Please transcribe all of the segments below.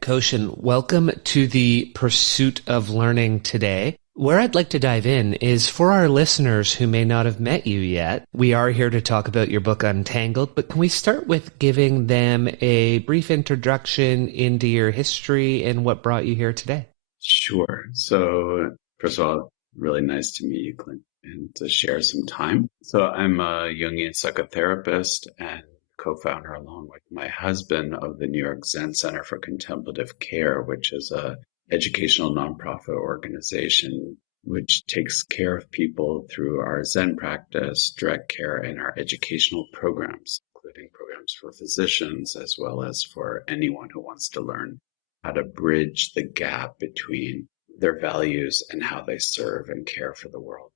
Koshin, welcome to the Pursuit of Learning today. Where I'd like to dive in is for our listeners who may not have met you yet. We are here to talk about your book, Untangled, but can we start with giving them a brief introduction into your history and what brought you here today? Sure. So, first of all, really nice to meet you, Clint, and to share some time. So, I'm a Jungian psychotherapist and co-founder, along with my husband, of the New York Zen Center for Contemplative Care, which is a educational nonprofit organization which takes care of people through our Zen practice, direct care, and our educational programs, including programs for physicians as well as for anyone who wants to learn how to bridge the gap between their values and how they serve and care for the world.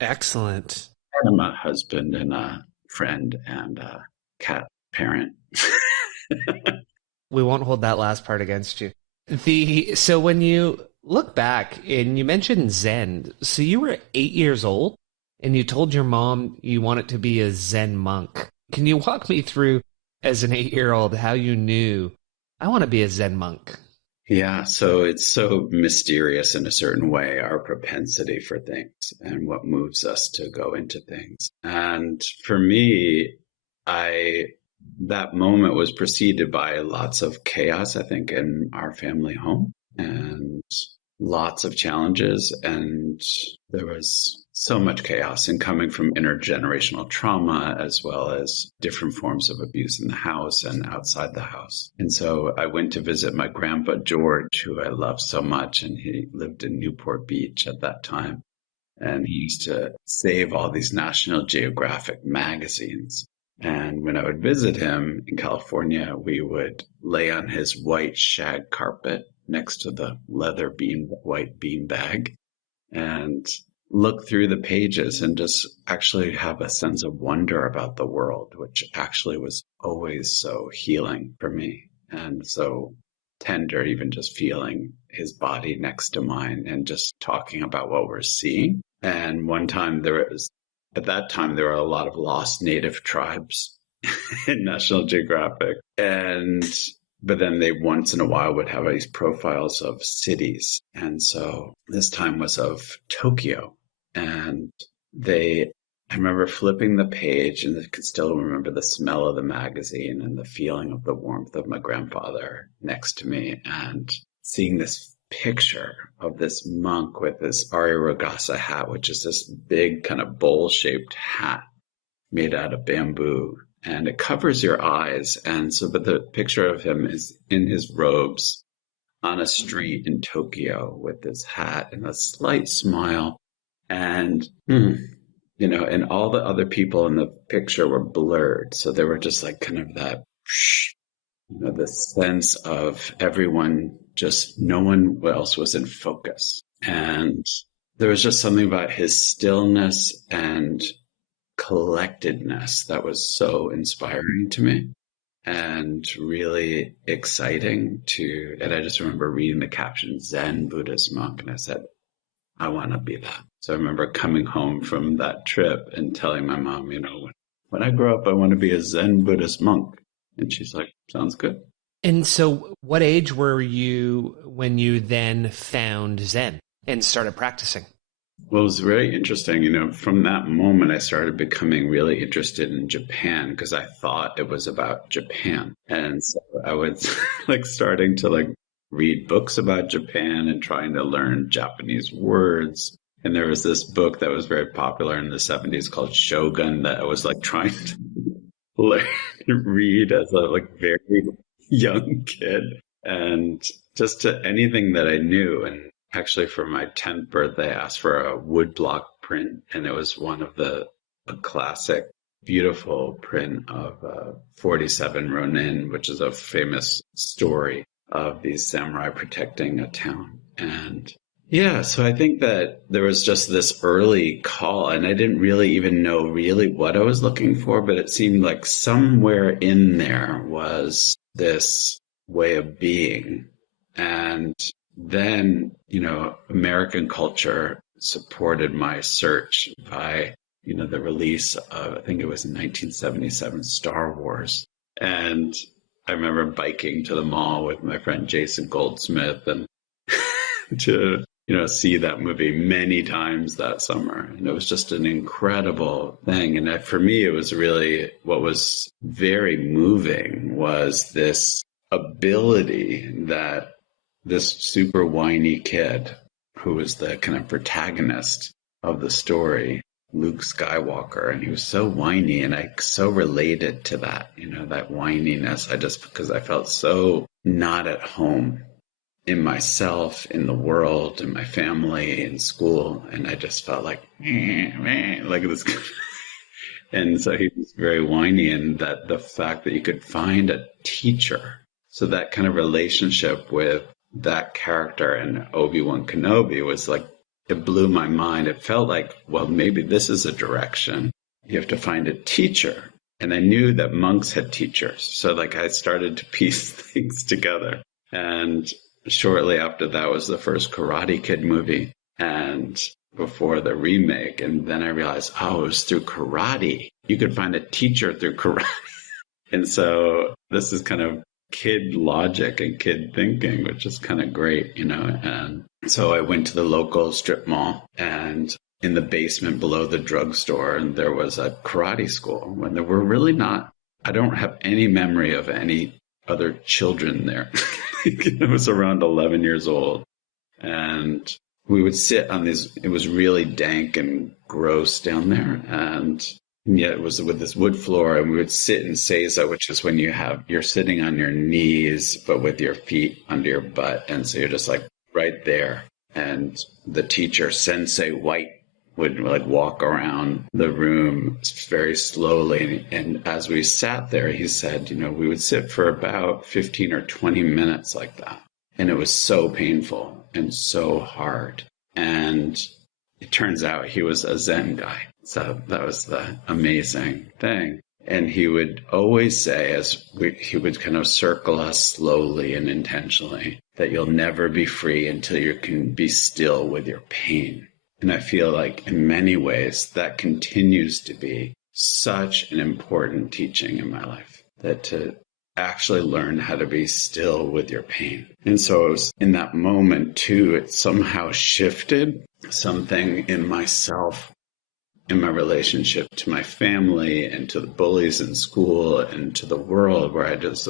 Excellent. I'm a husband and a friend and a cat parent. We won't hold that last part against you. So when you look back and you mentioned Zen, so you were 8 years old and you told your mom you wanted to be a Zen monk. Can you walk me through, as an 8-year-old, how you knew I want to be a Zen monk? Yeah, so it's so mysterious in a certain way, our propensity for things and what moves us to go into things. And for me, that moment was preceded by lots of chaos, I think, in our family home, and lots of challenges. And there was so much chaos, and coming from intergenerational trauma, as well as different forms of abuse in the house and outside the house. And so I went to visit my grandpa, George, who I loved so much, and he lived in Newport Beach at that time. And he used to save all these National Geographic magazines. And when I would visit him in California, we would lay on his white shag carpet next to the leather white bean bag and look through the pages and just actually have a sense of wonder about the world, which actually was always so healing for me and so tender, even just feeling his body next to mine and just talking about what we're seeing. And one time at that time, there were a lot of lost native tribes in National Geographic. But then they once in a while would have these profiles of cities. And so this time was of Tokyo. And I remember flipping the page, and I could still remember the smell of the magazine and the feeling of the warmth of my grandfather next to me, and seeing this picture of this monk with this Ariragasa hat, which is this big kind of bowl-shaped hat made out of bamboo, and it covers your eyes. And so, but the picture of him is in his robes on a street in Tokyo with this hat and a slight smile. And, and all the other people in the picture were blurred. So they were just like kind of that, the sense of everyone, just no one else was in focus. And there was just something about his stillness and collectedness that was so inspiring to me and really exciting and I just remember reading the caption, Zen Buddhist monk, and I said, I want to be that. So I remember coming home from that trip and telling my mom, when I grow up, I want to be a Zen Buddhist monk. And she's like, sounds good. And so what age were you when you then found Zen and started practicing? Well, it was very interesting. From that moment, I started becoming really interested in Japan because I thought it was about Japan. And so I was starting to read books about Japan and trying to learn Japanese words. And there was this book that was very popular in the 70s called Shogun that I was trying to read as a very young kid, and just to anything that I knew. And actually for my 10th birthday, I asked for a woodblock print, and it was one of a classic, beautiful print of 47 Ronin, which is a famous story of these samurai protecting a town. And yeah, so I think that there was just this early call, and I didn't really even know really what I was looking for, but it seemed like somewhere in there was this way of being. And then, American culture supported my search by, the release of, I think it was in 1977, Star Wars. And I remember biking to the mall with my friend Jason Goldsmith and to, see that movie many times that summer. And it was just an incredible thing. And for me, it was really what was very moving was this ability that this super whiny kid who was the kind of protagonist of the story, Luke Skywalker, and he was so whiny, and I so related to that, that whininess. Because I felt so not at home in myself, in the world, in my family, in school, and I just felt like this. And so he was very whiny, and that the fact that you could find a teacher, so that kind of relationship with that character and Obi-Wan Kenobi was like, it blew my mind. It felt like, well, maybe this is a direction. You have to find a teacher. And I knew that monks had teachers. So I started to piece things together. And shortly after that was the first Karate Kid movie and before the remake. And then I realized, it was through karate. You could find a teacher through karate. And so this is kind of kid logic and kid thinking, which is kind of great, And so I went to the local strip mall, and in the basement below the drugstore, and there was a karate school when there were really not, I don't have any memory of any other children there. I was around 11 years old, and we would sit on these, it was really dank and gross down there, and yet it was with this wood floor, and we would sit in seiza, which is when you're sitting on your knees, but with your feet under your butt. And so you're just right there. And the teacher, Sensei White, would walk around the room very slowly. And as we sat there, he said, we would sit for about 15 or 20 minutes like that. And it was so painful and so hard. And it turns out he was a Zen guy. So that was the amazing thing. And he would always say, he would kind of circle us slowly and intentionally, that you'll never be free until you can be still with your pain. And I feel like in many ways that continues to be such an important teaching in my life, that to actually learn how to be still with your pain. And so it was in that moment too, it somehow shifted something in myself, in my relationship to my family and to the bullies in school and to the world, where I just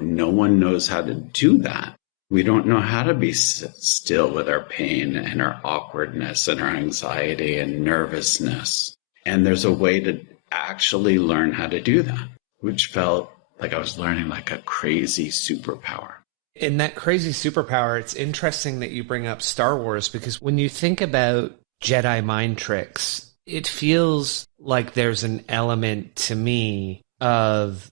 no one knows how to do that. We don't know how to be still with our pain and our awkwardness and our anxiety and nervousness. And there's a way to actually learn how to do that, which felt like I was learning a crazy superpower. In that crazy superpower, it's interesting that you bring up Star Wars, because when you think about Jedi mind tricks, it feels like there's an element to me of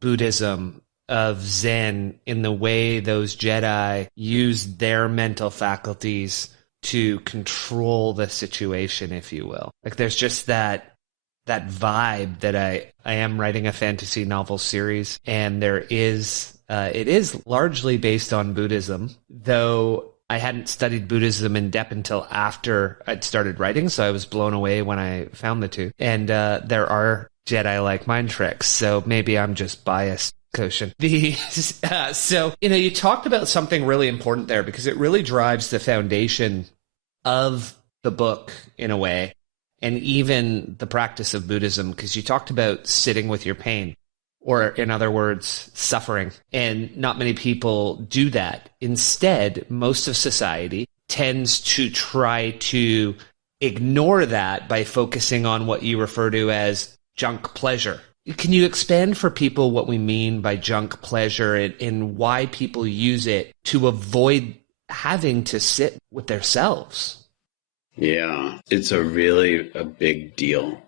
Buddhism, of Zen, in the way those Jedi use their mental faculties to control the situation, if you will. There's just that vibe that I am writing a fantasy novel series, and it is largely based on Buddhism, though I hadn't studied Buddhism in depth until after I'd started writing, so I was blown away when I found the two. And there are Jedi-like mind tricks, so maybe I'm just biased, Koshin. So, you talked about something really important there, because it really drives the foundation of the book in a way, and even the practice of Buddhism, because you talked about sitting with your pain, or in other words, suffering. And not many people do that. Instead, most of society tends to try to ignore that by focusing on what you refer to as junk pleasure. Can you expand for people what we mean by junk pleasure and why people use it to avoid having to sit with themselves? Yeah, it's a big deal.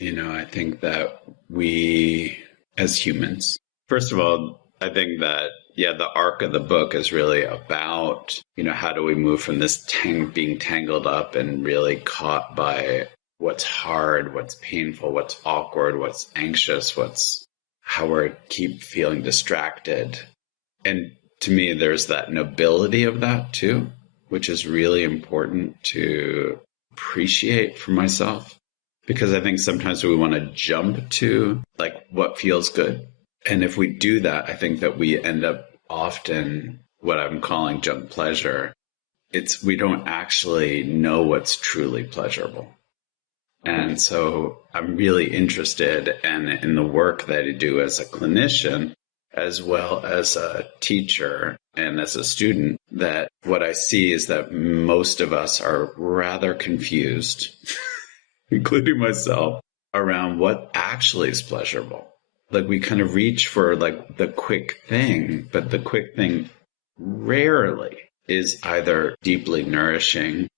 I think that we, as humans, first of all, I think that, the arc of the book is really about, how do we move from this being tangled up and really caught by what's hard, what's painful, what's awkward, what's anxious, how we keep feeling distracted. And to me, there's that nobility of that too, which is really important to appreciate for myself. Because I think sometimes we want to jump to what feels good. And if we do that, I think that we end up often what I'm calling junk pleasure. We don't actually know what's truly pleasurable. And so I'm really interested in the work that I do as a clinician, as well as a teacher and as a student, that what I see is that most of us are rather confused, including myself, around what actually is pleasurable. Like we kind of reach for like the quick thing, but the quick thing rarely is either deeply nourishing,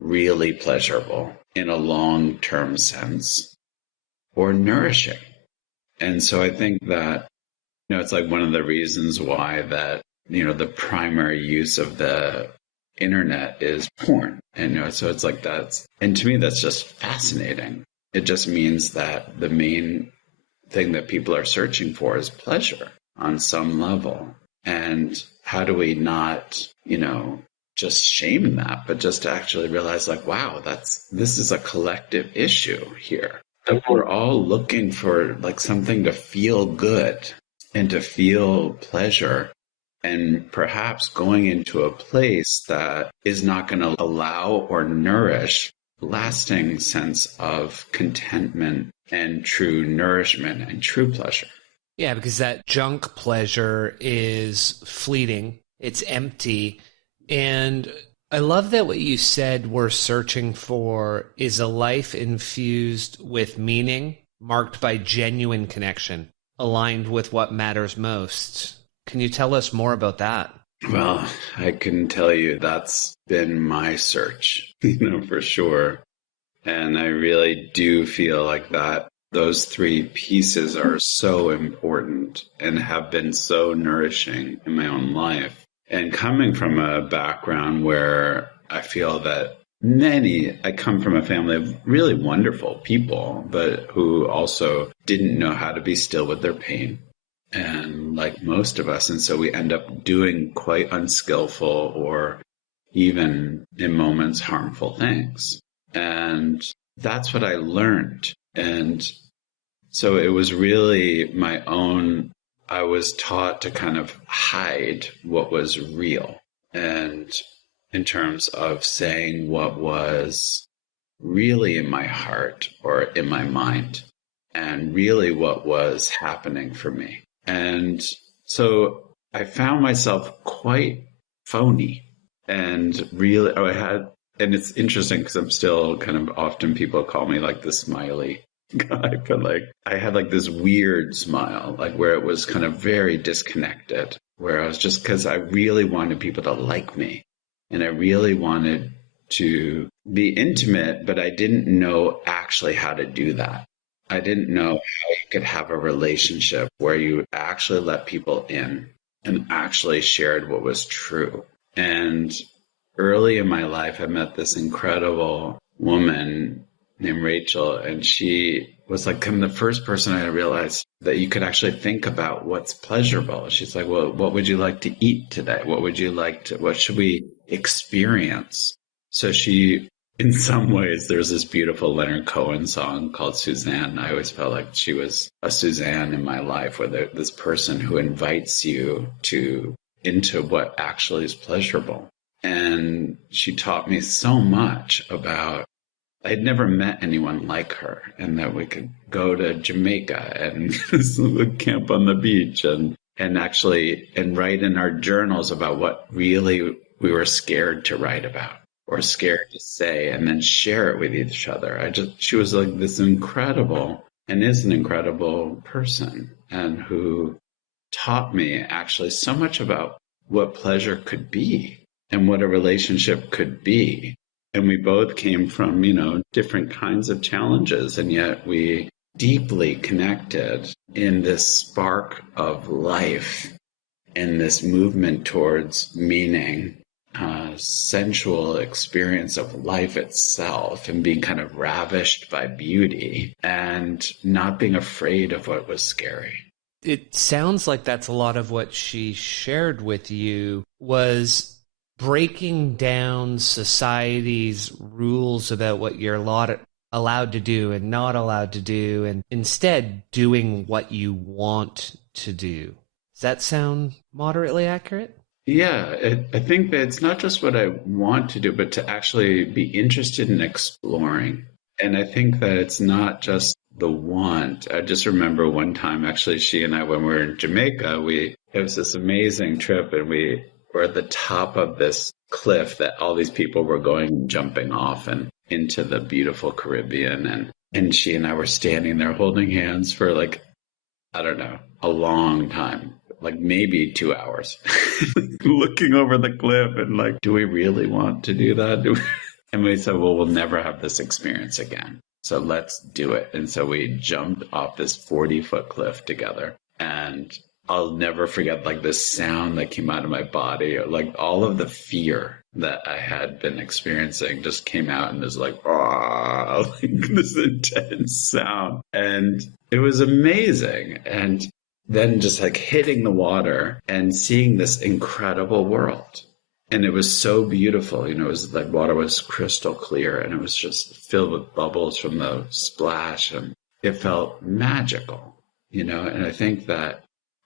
really pleasurable in a long-term sense, or nourishing. And so I think that, it's like one of the reasons why that, the primary use of the internet is porn. And, so it's like and to me, that's just fascinating. It just means that the main thing that people are searching for is pleasure on some level. And how do we not, just shame that, but just to actually realize like, wow, this is a collective issue here. That we're all looking for like something to feel good and to feel pleasure, and perhaps going into a place that is not going to allow or nourish lasting sense of contentment and true nourishment and true pleasure. Yeah, because that junk pleasure is fleeting. It's empty. And I love that what you said we're searching for is a life infused with meaning, marked by genuine connection, aligned with what matters most. Can you tell us more about that? Well, I can tell you that's been my search, for sure. And I really do feel like that those three pieces are so important and have been so nourishing in my own life. And coming from a background where I feel that I come from a family of really wonderful people, but who also didn't know how to be still with their pain. And like most of us, and so we end up doing quite unskillful or even in moments harmful things. And that's what I learned. And so it was really I was taught to kind of hide what was real, and in terms of saying what was really in my heart or in my mind, and really what was happening for me. And so I found myself quite phony and really, and it's interesting because I'm still kind of, often people call me like the smiley guy, but like I had like this weird smile, like where it was kind of very disconnected, where I was just, because I really wanted people to like me and I really wanted to be intimate, but I didn't know actually how to do that. I didn't know how you could have a relationship where you actually let people in and actually shared what was true. And early in my life, I met this incredible woman named Rachel, and she was like kind of the first person I realized that you could actually think about what's pleasurable. She's like, well, what would you like to eat today? What should we experience? So she, in some ways, there's this beautiful Leonard Cohen song called Suzanne. I always felt like she was a Suzanne in my life, where this person who invites you into what actually is pleasurable. And she taught me so much about, I'd never met anyone like her, and that we could go to Jamaica and camp on the beach and write in our journals about what really we were scared to write about or scared to say, and then share it with each other. She was like this incredible, and is an incredible person, and who taught me actually so much about what pleasure could be and what a relationship could be. And we both came from, different kinds of challenges, and yet we deeply connected in this spark of life, in this movement towards meaning, sensual experience of life itself, and being kind of ravished by beauty and not being afraid of what was scary. It sounds like that's a lot of what she shared with you, was breaking down society's rules about what you're allowed to do and not allowed to do, and instead doing what you want to do. Does that sound moderately accurate? Yeah, I think that it's not just what I want to do, but to actually be interested in exploring. And I think that it's not just the want. I just remember one time, actually, she and I, when we were in Jamaica, it was this amazing trip, and we were at the top of this cliff that all these people were going jumping off and into the beautiful Caribbean. And she and I were standing there holding hands for like, I don't know, a long time, like maybe 2 hours, looking over the cliff and like, do we really want to do that? And we said, well, we'll never have this experience again. So let's do it. And so we jumped off this 40-foot cliff together. And I'll never forget like the sound that came out of my body, like all of the fear that I had been experiencing just came out in this like, like this intense sound. And it was amazing. And then just like hitting the water and seeing this incredible world. And it was so beautiful. It was like water was crystal clear, and it was just filled with bubbles from the splash, and it felt magical, and I think that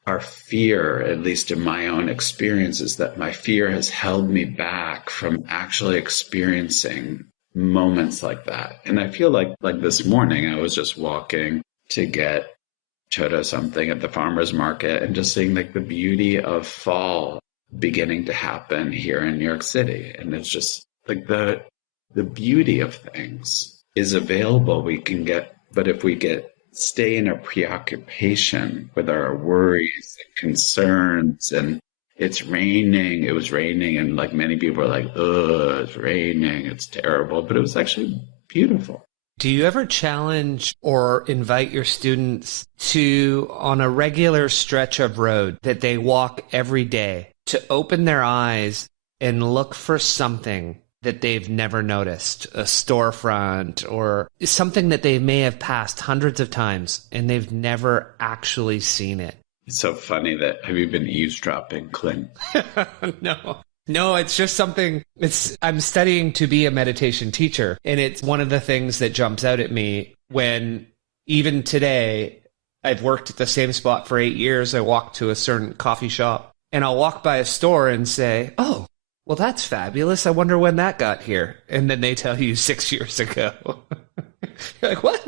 our fear, at least in my own experience, is that my fear has held me back from actually experiencing moments like that. And I feel like this morning I was just walking to get chota something at the farmer's market and just seeing like the beauty of fall beginning to happen here in New York City. And it's just like the beauty of things is available. We can get, but if we stay in a preoccupation with our worries and concerns, and it was raining, and like many people were like, oh, it's raining, it's terrible, but it was actually beautiful. Do you ever challenge or invite your students to, on a regular stretch of road that they walk every day, to open their eyes and look for something that they've never noticed, a storefront or something that they may have passed hundreds of times and they've never actually seen it? It's so funny that, have you been eavesdropping, Clint? No, it's just something, I'm studying to be a meditation teacher, and it's one of the things that jumps out at me when, even today, I've worked at the same spot for 8 years. I walk to a certain coffee shop, and I'll walk by a store and say, oh, well, that's fabulous. I wonder when that got here. And then they tell you 6 years ago. You're like, what?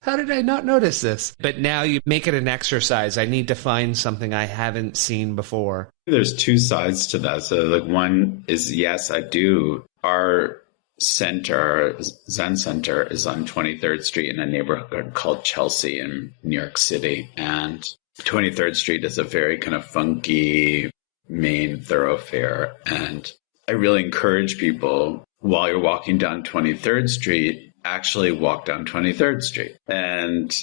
How did I not notice this? But now you make it an exercise. I need to find something I haven't seen before. There's two sides to that. So like one is, yes, I do. Our center, Zen Center, is on 23rd Street in a neighborhood called Chelsea in New York City. And 23rd Street is a very kind of funky main thoroughfare. And I really encourage people, while you're walking down 23rd Street, actually walk down 23rd Street and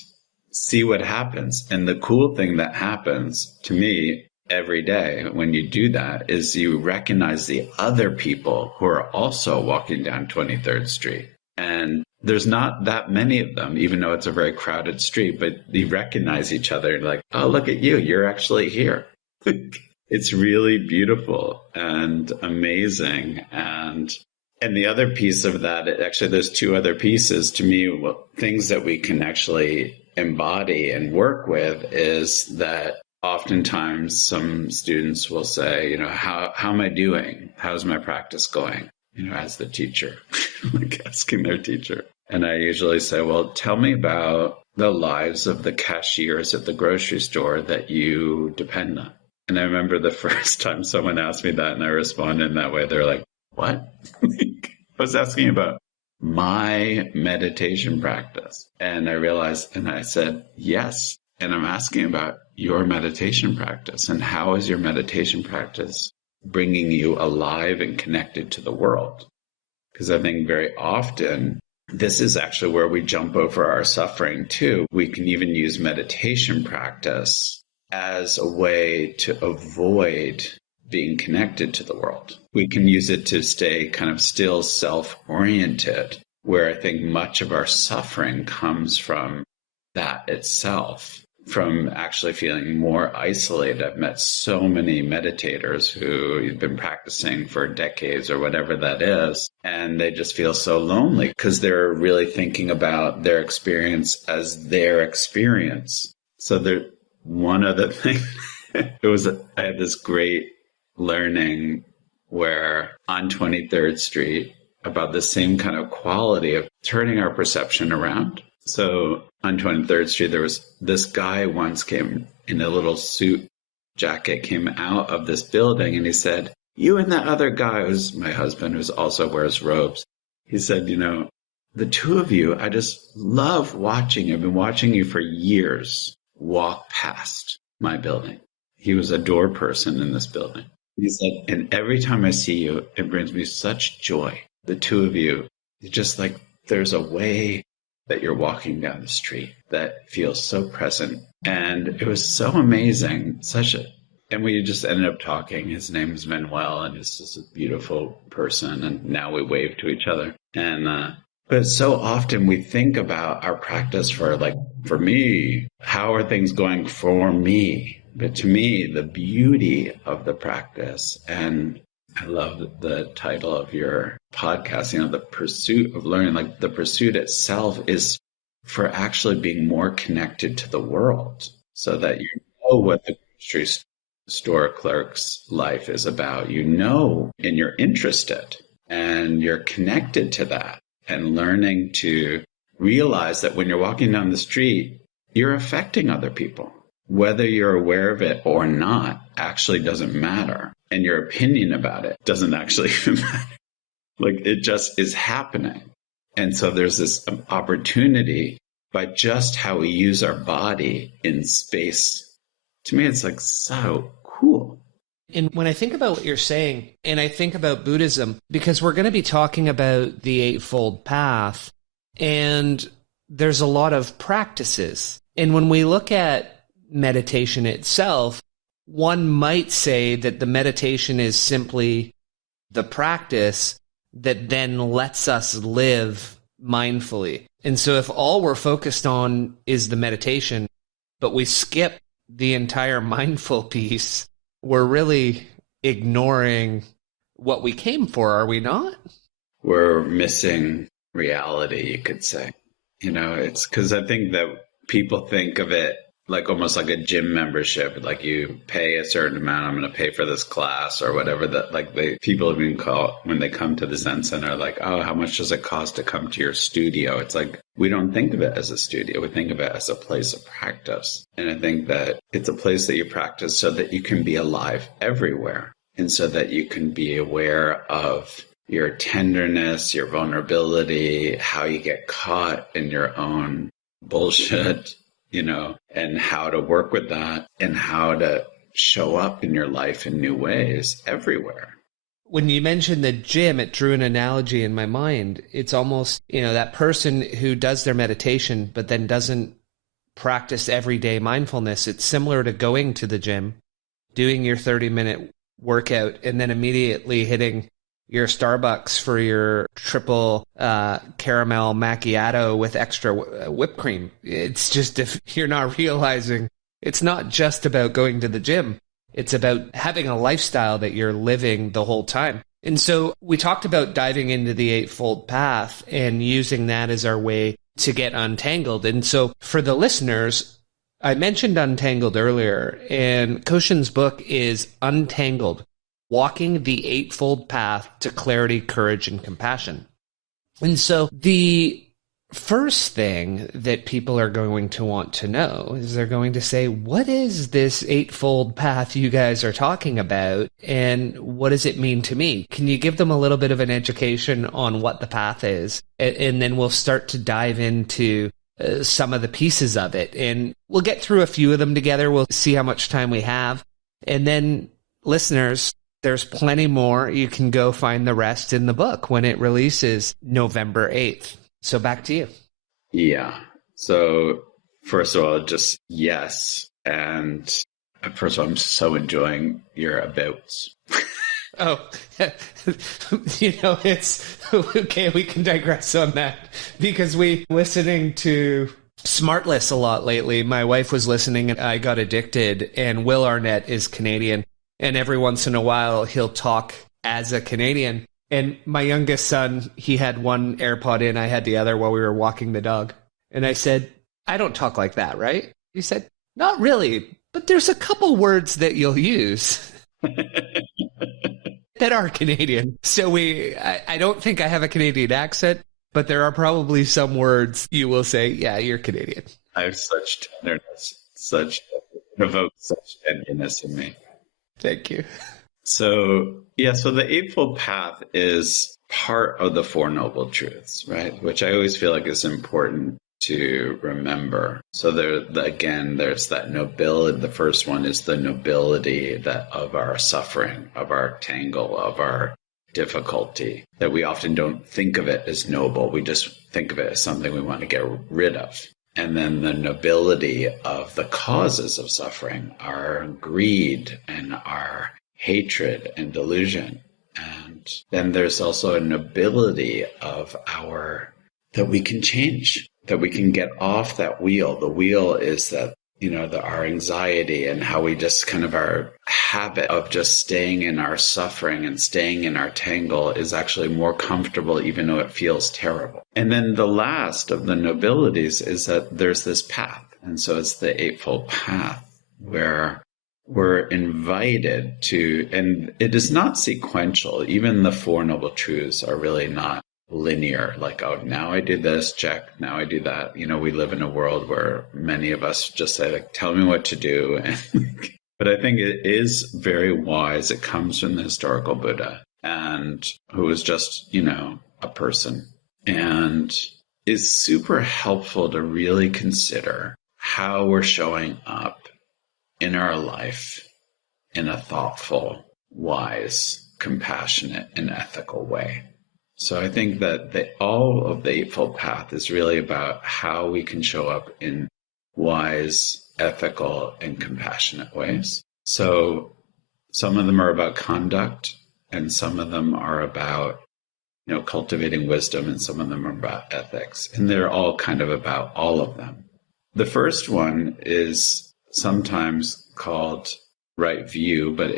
see what happens. And the cool thing that happens to me every day when you do that is you recognize the other people who are also walking down 23rd Street. And there's not that many of them, even though it's a very crowded street, but you recognize each other and like, oh, look at you, you're actually here. It's really beautiful and amazing. And the other piece of that, actually, there's two other pieces to me, things that we can actually embody and work with, is that oftentimes some students will say, how am I doing? How's my practice going? As the teacher, like asking their teacher. And I usually say, well, tell me about the lives of the cashiers at the grocery store that you depend on. And I remember the first time someone asked me that and I responded in that way, they're like, what? I was asking about my meditation practice. And I realized, and I said, yes. And I'm asking about your meditation practice. And how is your meditation practice bringing you alive and connected to the world? Because I think very often, this is actually where we jump over our suffering too. We can even use meditation practice as a way to avoid being connected to the world. We can use it to stay kind of still self-oriented, where I think much of our suffering comes from that itself. from actually feeling more isolated. I've met so many meditators who have been practicing for decades or whatever that is, and they just feel so lonely because they're really thinking about their experience as their experience. So one other thing, I had this great learning where on 23rd Street about the same kind of quality of turning our perception around. So on 23rd Street, there was this guy once came in a little suit jacket, came out of this building, and he said, "You and that other guy," who's my husband, who also wears robes. He said, "The two of you, I just love watching. I've been watching you for years walk past my building." He was a door person in this building. He said, "And every time I see you, it brings me such joy. The two of you, it's just like there's a way that you're walking down the street that feels so present." And it was so amazing. And we just ended up talking. His name is Manuel, and he's just a beautiful person. And now we wave to each other. But so often we think about our practice for me, how are things going for me? But to me, the beauty of the practice, and I love the title of your podcast, the pursuit of learning, like the pursuit itself is for actually being more connected to the world so that you know what the grocery store clerk's life is about, and you're interested and you're connected to that, and learning to realize that when you're walking down the street, you're affecting other people. Whether you're aware of it or not actually doesn't matter. And your opinion about it doesn't actually even matter. It just is happening. And so there's this opportunity by just how we use our body in space. To me, it's so cool. And when I think about what you're saying, and I think about Buddhism, because we're going to be talking about the Eightfold Path, and there's a lot of practices. And when we look at meditation itself, one might say that the meditation is simply the practice that then lets us live mindfully. And so if all we're focused on is the meditation, but we skip the entire mindful piece, we're really ignoring what we came for, are we not? We're missing reality, you could say. It's because I think that people think of it almost like a gym membership, like you pay a certain amount, I'm going to pay for this class or whatever, that people even call when they come to the Zen Center, oh, how much does it cost to come to your studio? It's we don't think of it as a studio. We think of it as a place of practice. And I think that it's a place that you practice so that you can be alive everywhere, and so that you can be aware of your tenderness, your vulnerability, how you get caught in your own bullshit, and how to work with that and how to show up in your life in new ways everywhere. When you mentioned the gym, it drew an analogy in my mind. It's almost, that person who does their meditation but then doesn't practice everyday mindfulness. It's similar to going to the gym, doing your 30-minute workout, and then immediately hitting your Starbucks for your triple caramel macchiato with extra whipped cream. It's just, if you're not realizing, it's not just about going to the gym. It's about having a lifestyle that you're living the whole time. And so we talked about diving into the Eightfold Path and using that as our way to get untangled. And so for the listeners, I mentioned Untangled earlier, and Koshin's book is Untangled: Walking the Eightfold Path to Clarity, Courage, and Compassion. And so the first thing that people are going to want to know is they're going to say, what is this Eightfold Path you guys are talking about, and what does it mean to me? Can you give them a little bit of an education on what the path is? And then we'll start to dive into some of the pieces of it. And we'll get through a few of them together. We'll see how much time we have. And then, listeners, there's plenty more. You can go find the rest in the book when it releases November 8th. So back to you. Yeah. So first of all, just yes. And first of all, I'm so enjoying your abouts. Oh, it's okay. We can digress on that because listening to Smartless a lot lately. My wife was listening and I got addicted, and Will Arnett is Canadian. And every once in a while, he'll talk as a Canadian. And my youngest son, he had one AirPod in, I had the other while we were walking the dog. And I said, I don't talk like that, right? He said, not really, but there's a couple words that you'll use that are Canadian. So I don't think I have a Canadian accent, but there are probably some words you will say, yeah, you're Canadian. I have such tenderness, evokes such tenderness in me. Thank you. So the Eightfold Path is part of the Four Noble Truths, right? Which I always feel like is important to remember. So there's that nobility. The first one is the nobility of our suffering, of our tangle, of our difficulty, that we often don't think of it as noble. We just think of it as something we want to get rid of. And then the nobility of the causes of suffering, our greed and our hatred and delusion. And then there's also a nobility of that we can change, that we can get off that wheel. The wheel is that, our anxiety and how we just kind of our habit of just staying in our suffering and staying in our tangle is actually more comfortable, even though it feels terrible. And then the last of the nobilities is that there's this path. And so it's the Eightfold Path where we're invited to, and it is not sequential. Even the Four Noble Truths are really not linear, like, oh, now I do this, check, now I do that. We live in a world where many of us just say, like, tell me what to do. But I think it is very wise. It comes from the historical Buddha, and who was just, a person, and is super helpful to really consider how we're showing up in our life in a thoughtful, wise, compassionate, and ethical way. So I think that all of the Eightfold Path is really about how we can show up in wise, ethical, and compassionate ways. So some of them are about conduct, and some of them are about, cultivating wisdom, and some of them are about ethics. And they're all kind of about all of them. The first one is sometimes called right view, but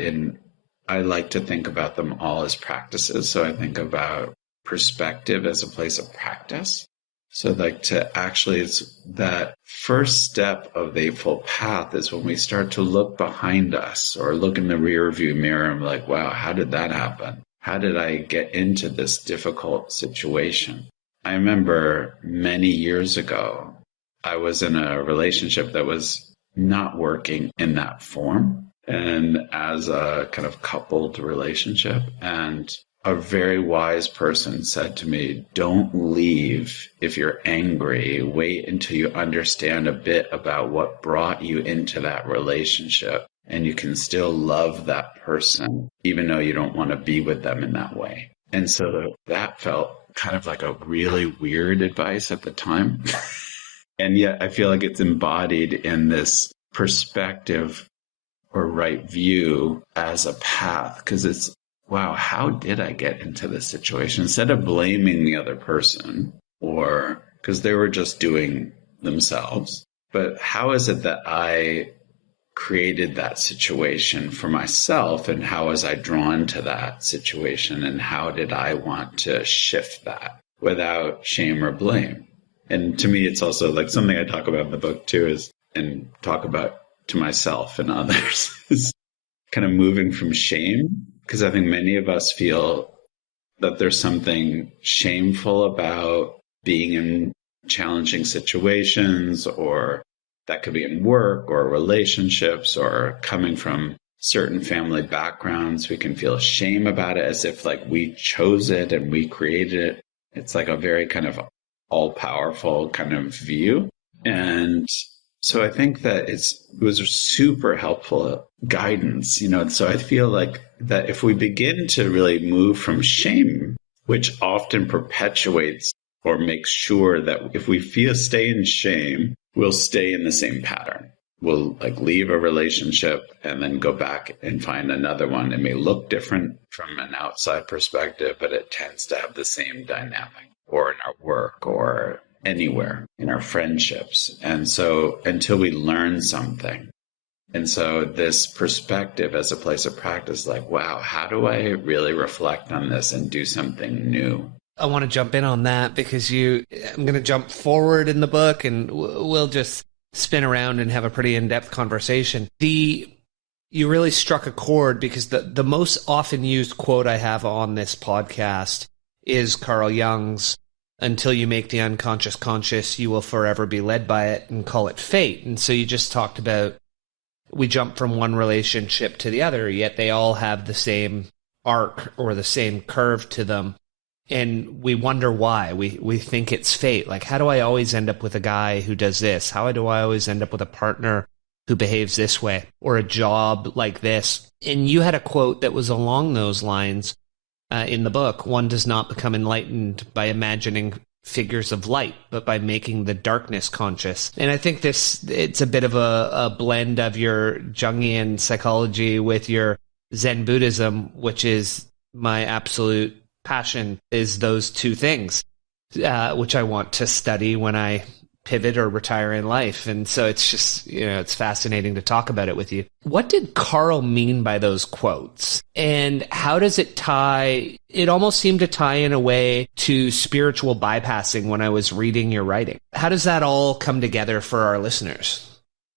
I like to think about them all as practices. So I think about perspective as a place of practice. So it's that first step of the Eightfold Path is when we start to look behind us or look in the rear view mirror and be like, wow, how did that happen? How did I get into this difficult situation? I remember many years ago, I was in a relationship that was not working in that form, and as a kind of coupled relationship. And a very wise person said to me, don't leave if you're angry. Wait until you understand a bit about what brought you into that relationship, and you can still love that person, even though you don't want to be with them in that way. And so that felt kind of like a really weird advice at the time. And yet I feel like it's embodied in this perspective or right view as a path, because it's, wow, how did I get into this situation? Instead of blaming the other person, or because they were just doing themselves, but how is it that I created that situation for myself, and how was I drawn to that situation, and how did I want to shift that without shame or blame? And to me, it's also like something I talk about in the book too, and talk about to myself and others, is kind of moving from shame. Because I think many of us feel that there's something shameful about being in challenging situations, or that could be in work or relationships, or coming from certain family backgrounds. We can feel shame about it, as if like we chose it and we created it. It's like a very kind of all-powerful kind of view. And so I think that it was a super helpful guidance, So I feel like that if we begin to really move from shame, which often perpetuates or makes sure that if we stay in shame, we'll stay in the same pattern. We'll leave a relationship and then go back and find another one. It may look different from an outside perspective, but it tends to have the same dynamic, or in our work, or anywhere in our friendships. And so until we learn something. And so this perspective as a place of practice, like, wow, how do I really reflect on this and do something new? I want to jump in on that because I'm going to jump forward in the book and we'll just spin around and have a pretty in-depth conversation. You really struck a chord because the most often used quote I have on this podcast is Carl Jung's, "Until you make the unconscious conscious, you will forever be led by it and call it fate." And so you just talked about we jump from one relationship to the other, yet they all have the same arc or the same curve to them. And we wonder why. We think it's fate. Like, how do I always end up with a guy who does this? How do I always end up with a partner who behaves this way or a job like this? And you had a quote that was along those lines in the book. "One does not become enlightened by imagining figures of light, but by making the darkness conscious." And I think it's a bit of a blend of your Jungian psychology with your Zen Buddhism, which is my absolute passion, is those two things, which I want to study when I pivot or retire in life. And so it's just, it's fascinating to talk about it with you. What did Carl mean by those quotes? And how does it tie? It almost seemed to tie in a way to spiritual bypassing when I was reading your writing. How does that all come together for our listeners?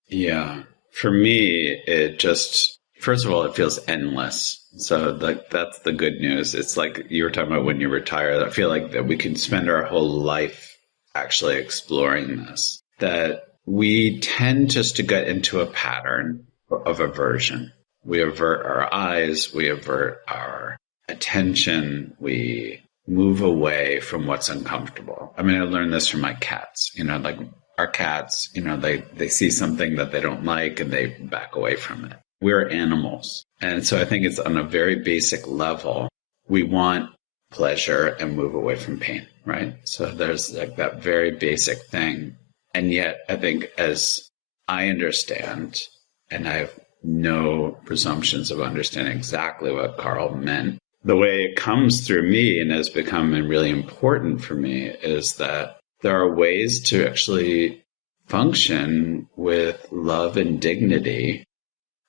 Yeah. For me, it just, first of all, it feels endless. So that's the good news. It's like you were talking about when you retire. I feel like that we can spend our whole life actually exploring this, that we tend just to get into a pattern of aversion. We avert our eyes, we avert our attention, we move away from what's uncomfortable. I mean, I learned this from my cats, like our cats, they see something that they don't like and they back away from it. We're animals. And so I think it's on a very basic level, we want pleasure and move away from pain, right? So there's like that very basic thing. And yet I think as I understand, and I have no presumptions of understanding exactly what Carl meant, the way it comes through me and has become really important for me is that there are ways to actually function with love and dignity,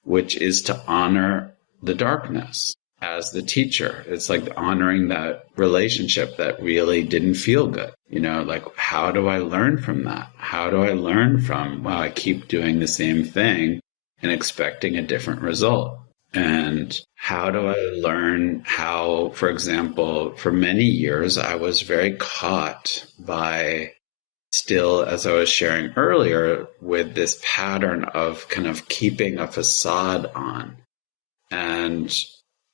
which is to honor the darkness as the teacher. It's like honoring that relationship that really didn't feel good. Like, how do I learn from that? How do I learn from, wow, I keep doing the same thing and expecting a different result? And how do I learn how, for example, for many years, I was very caught by still, as I was sharing earlier, with this pattern of kind of keeping a facade on and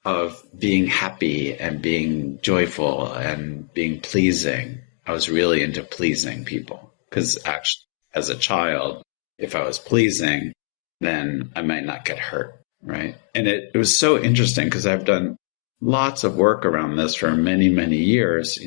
of being happy and being joyful and being pleasing. I was really into pleasing people because actually, as a child, if I was pleasing, then I might not get hurt, right? And it was so interesting because I've done lots of work around this for many, many years,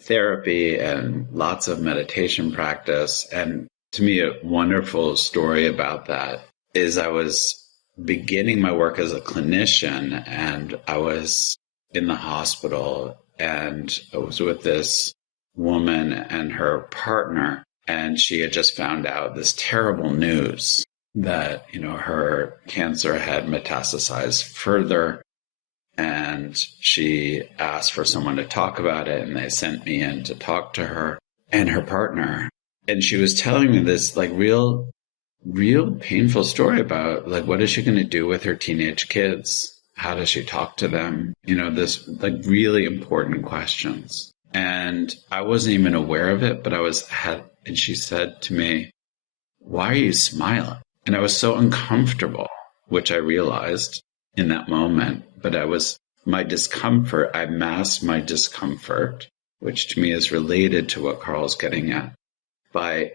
therapy and lots of meditation practice. And to me, a wonderful story about that is I was beginning my work as a clinician and I was in the hospital and I was with this woman and her partner, and she had just found out this terrible news that, her cancer had metastasized further. And she asked for someone to talk about it, and they sent me in to talk to her and her partner. And she was telling me this like real painful story about like, what is she going to do with her teenage kids? How does she talk to them? This like really important questions. And I wasn't even aware of it, but and she said to me, "Why are you smiling?" And I was so uncomfortable, which I realized in that moment, but my discomfort, I masked my discomfort, which to me is related to what Carl's getting at, by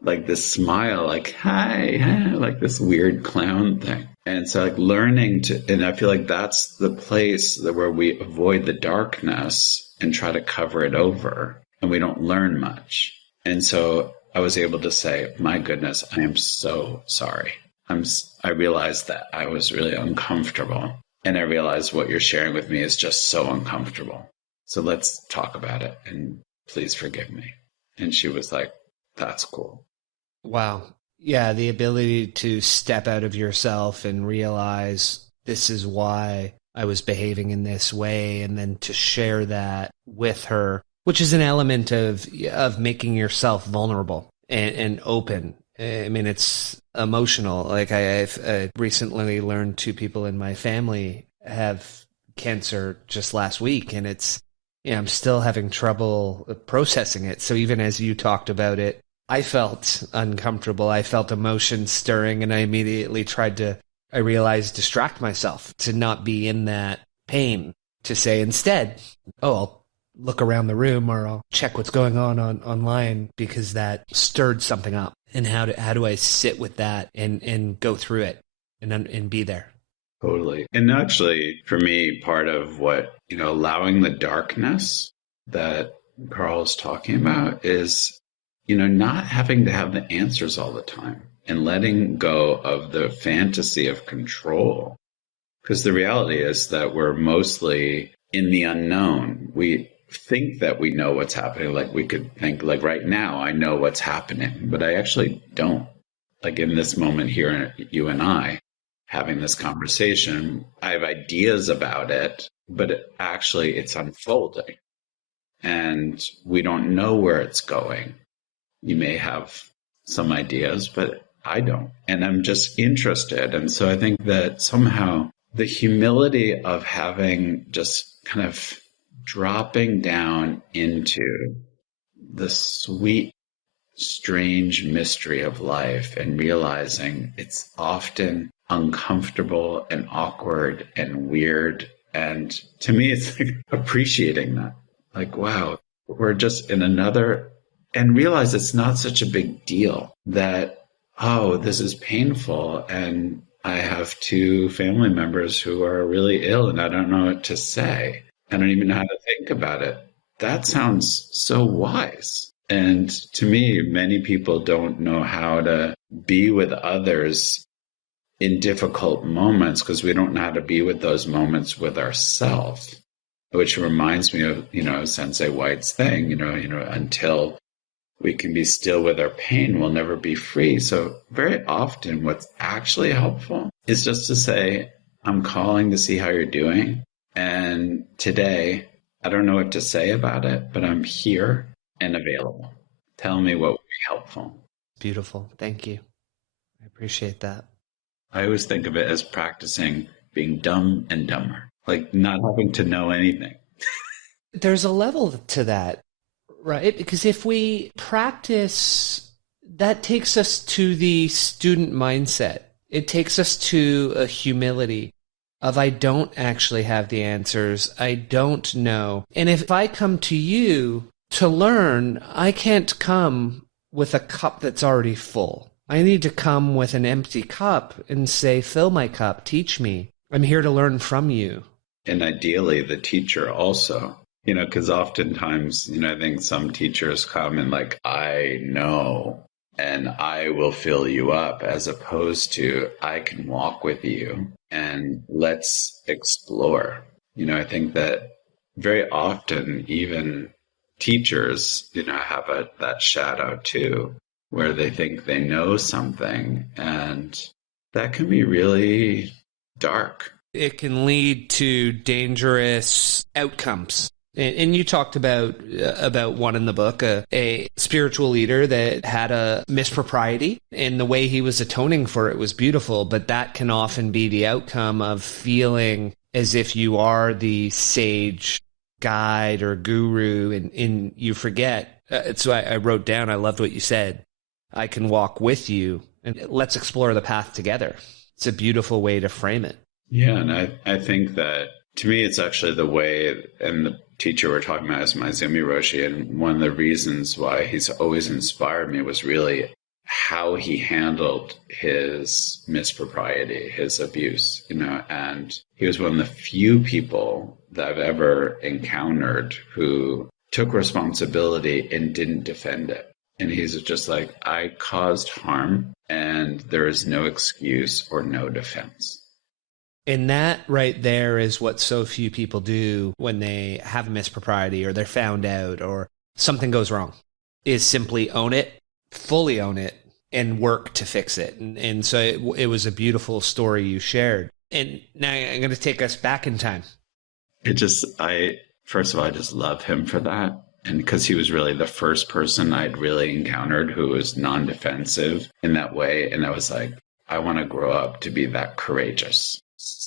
like this smile, like, hi, like this weird clown thing. And so like learning and I feel like that's the place where we avoid the darkness and try to cover it over, and we don't learn much. And so I was able to say, my goodness, I am so sorry. I realized that I was really uncomfortable, and I realized what you're sharing with me is just so uncomfortable. So let's talk about it, and please forgive me. And she was like, that's cool. Wow. Yeah, the ability to step out of yourself and realize this is why I was behaving in this way, and then to share that with her, which is an element of making yourself vulnerable and open. I mean, it's emotional. Like I've recently learned 2 people in my family have cancer just last week, and it's, I'm still having trouble processing it. So even as you talked about it, I felt uncomfortable. I felt emotion stirring, and I immediately I realized, distract myself to not be in that pain, to say instead, oh, I'll look around the room, or I'll check what's going on online, because that stirred something up. And how do I sit with that and go through it and be there? Totally. And actually, for me, part of what, allowing the darkness that Carl's talking about is, not having to have the answers all the time and letting go of the fantasy of control. Because the reality is that we're mostly in the unknown. We think that we know what's happening. Like we could think, like right now, I know what's happening, but I actually don't. Like in this moment here, you and I having this conversation, I have ideas about it, but it's unfolding. And we don't know where it's going. You may have some ideas, but I don't. And I'm just interested. And so I think that somehow the humility of having just kind of dropping down into the sweet, strange mystery of life and realizing it's often uncomfortable and awkward and weird. And to me, it's like appreciating that. Like, wow, we're just in another, and realize it's not such a big deal that, oh, this is painful. And I have 2 family members who are really ill and I don't know what to say. I don't even know how to think about it. That sounds so wise. And to me, many people don't know how to be with others in difficult moments because we don't know how to be with those moments with ourselves, which reminds me of, Sensei White's thing, until we can be still with our pain, we'll never be free. So very often what's actually helpful is just to say, I'm calling to see how you're doing. And today, I don't know what to say about it, but I'm here and available. Tell me what would be helpful. Beautiful. Thank you. I appreciate that. I always think of it as practicing being dumb and dumber, like not having to know anything. There's a level to that, right? Because if we practice, that takes us to the student mindset. It takes us to a humility of, I don't actually have the answers. I don't know. And if I come to you to learn, I can't come with a cup that's already full. I need to come with an empty cup and say, fill my cup, teach me. I'm here to learn from you. And ideally, the teacher also, because oftentimes, I think some teachers come and like, I know, and I will fill you up, as opposed to, I can walk with you and let's explore. I think that very often, even teachers, have that shadow too, where they think they know something, and that can be really dark. It can lead to dangerous outcomes. And you talked about one in the book, a spiritual leader that had a mispropriety, and the way he was atoning for it was beautiful, but that can often be the outcome of feeling as if you are the sage guide or guru, and you forget. So I wrote down, I loved what you said. I can walk with you, and let's explore the path together. It's a beautiful way to frame it. Yeah, and I think that, to me, it's actually the way, and the teacher we're talking about is Maizumi Roshi, and one of the reasons why he's always inspired me was really how he handled his mispropriety, his abuse, and he was one of the few people that I've ever encountered who took responsibility and didn't defend it. And he's just like, I caused harm and there is no excuse or no defense. And that right there is what so few people do when they have a mispropriety or they're found out or something goes wrong. is simply own it, fully own it, and work to fix it. And so it was a beautiful story you shared. And now I'm going to take us back in time. First of all, I just love him for that. And because he was really the first person I'd really encountered who was non-defensive in that way. And I was like, I want to grow up to be that courageous,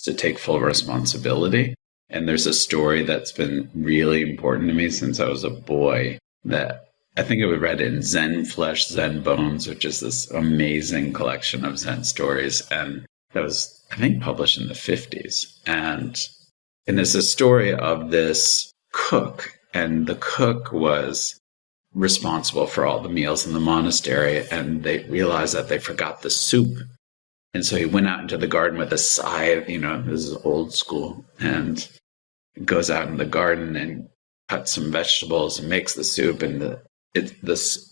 to take full responsibility. And there's a story that's been really important to me since I was a boy that I think I read in Zen Flesh, Zen Bones, which is this amazing collection of Zen stories. And that was, I think, published in the 50s. And it's a story of this cook. And the cook was responsible for all the meals in the monastery. And they realized that they forgot the soup. And so he went out into the garden with a scythe, this is old school, and goes out in the garden and cuts some vegetables and makes the soup. And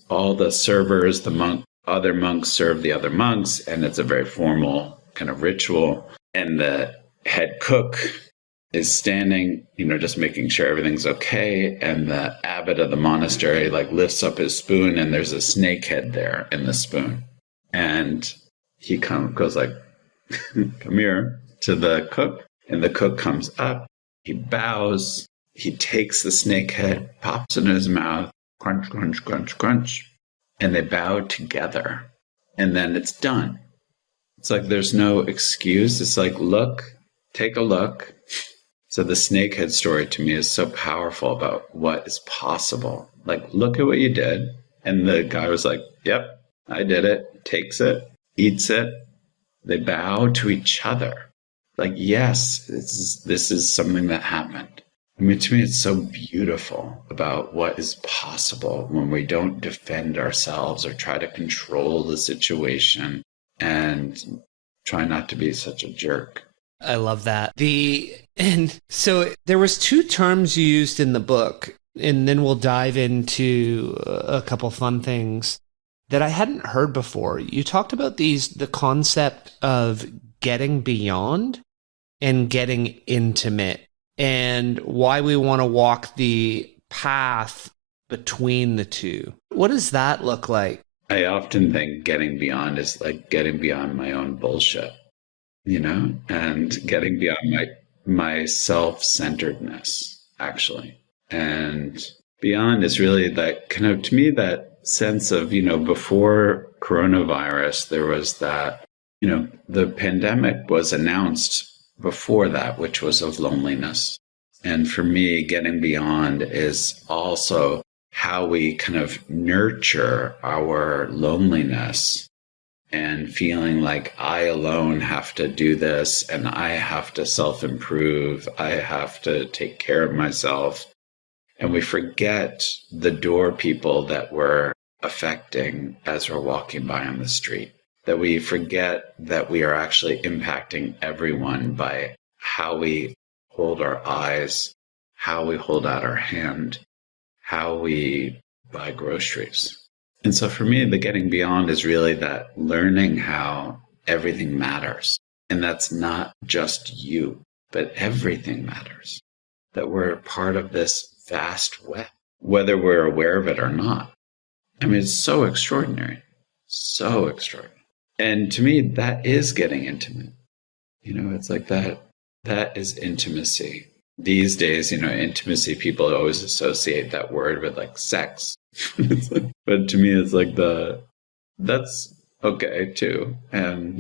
all the servers, other monks serve the other monks, and it's a very formal kind of ritual. And the head cook is standing, just making sure everything's okay. And the abbot of the monastery lifts up his spoon, and there's a snake head there in the spoon. And he goes come here to the cook. And the cook comes up, he bows, he takes the snake head, pops it in his mouth, crunch, crunch, crunch, crunch. And they bow together. And then it's done. It's there's no excuse. It's look, take a look. So the snakehead story to me is so powerful about what is possible. Look at what you did. And the guy was yep, I did it. Takes it, eats it. They bow to each other. Yes, this is something that happened. I mean, to me, it's so beautiful about what is possible when we don't defend ourselves or try to control the situation and try not to be such a jerk. I love that. And so there was 2 terms you used in the book, and then we'll dive into a couple fun things that I hadn't heard before. You talked about the concept of getting beyond and getting intimate, and why we want to walk the path between the two. What does that look like? I often think getting beyond is getting beyond my own bullshit, and getting beyond my self-centeredness, actually. And beyond is really that kind of, to me, that sense of, before coronavirus, there was that, the pandemic was announced before that, which was of loneliness. And for me, getting beyond is also how we kind of nurture our loneliness and feeling like I alone have to do this and I have to self-improve. I have to take care of myself. And we forget the door people that we're affecting as we're walking by on the street. That we forget that we are actually impacting everyone by how we hold our eyes, how we hold out our hand, how we buy groceries. And so for me, the getting beyond is really that learning how everything matters. And that's not just you, but everything matters. That we're part of this vast web, whether we're aware of it or not. I mean, it's so extraordinary, so extraordinary. And to me, that is getting intimate. It's that is intimacy. These days, intimacy, people always associate that word with sex. But to me, it's that's okay too. And,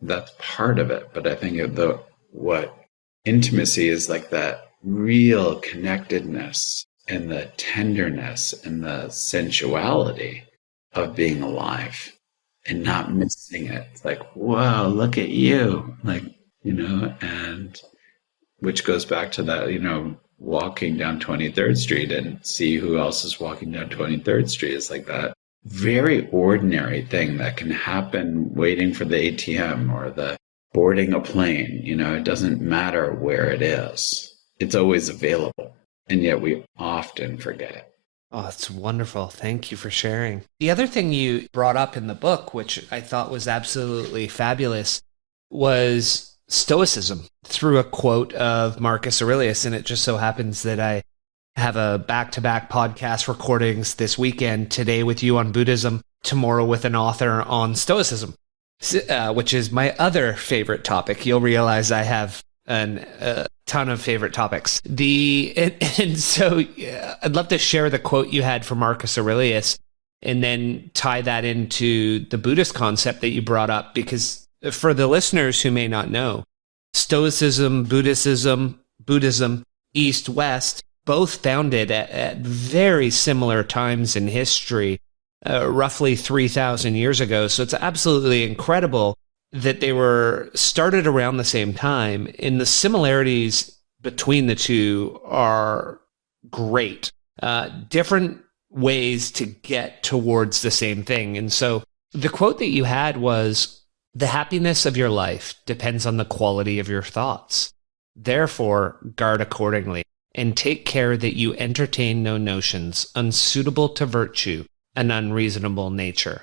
that's part of it. But I think what intimacy is that real connectedness and the tenderness and the sensuality of being alive. And not missing it. It's whoa, look at you. And which goes back to that, walking down 23rd Street and see who else is walking down 23rd Street. It's that very ordinary thing that can happen waiting for the ATM or the boarding a plane. It doesn't matter where it is. It's always available. And yet we often forget it. Oh, it's wonderful. Thank you for sharing. The other thing you brought up in the book, which I thought was absolutely fabulous, was Stoicism through a quote of Marcus Aurelius. And it just so happens that I have a back-to-back podcast recordings this weekend, today with you on Buddhism, tomorrow with an author on Stoicism, which is my other favorite topic. You'll realize I have a ton of favorite topics. So I'd love to share the quote you had from Marcus Aurelius and then tie that into the Buddhist concept that you brought up, because for the listeners who may not know, Stoicism, Buddhism, East, West, both founded at very similar times in history, roughly 3,000 years ago. So it's absolutely incredible that they were started around the same time, and the similarities between the two are great. Different ways to get towards the same thing. And so the quote that you had was, "The happiness of your life depends on the quality of your thoughts. Therefore, guard accordingly, and take care that you entertain no notions unsuitable to virtue and unreasonable nature."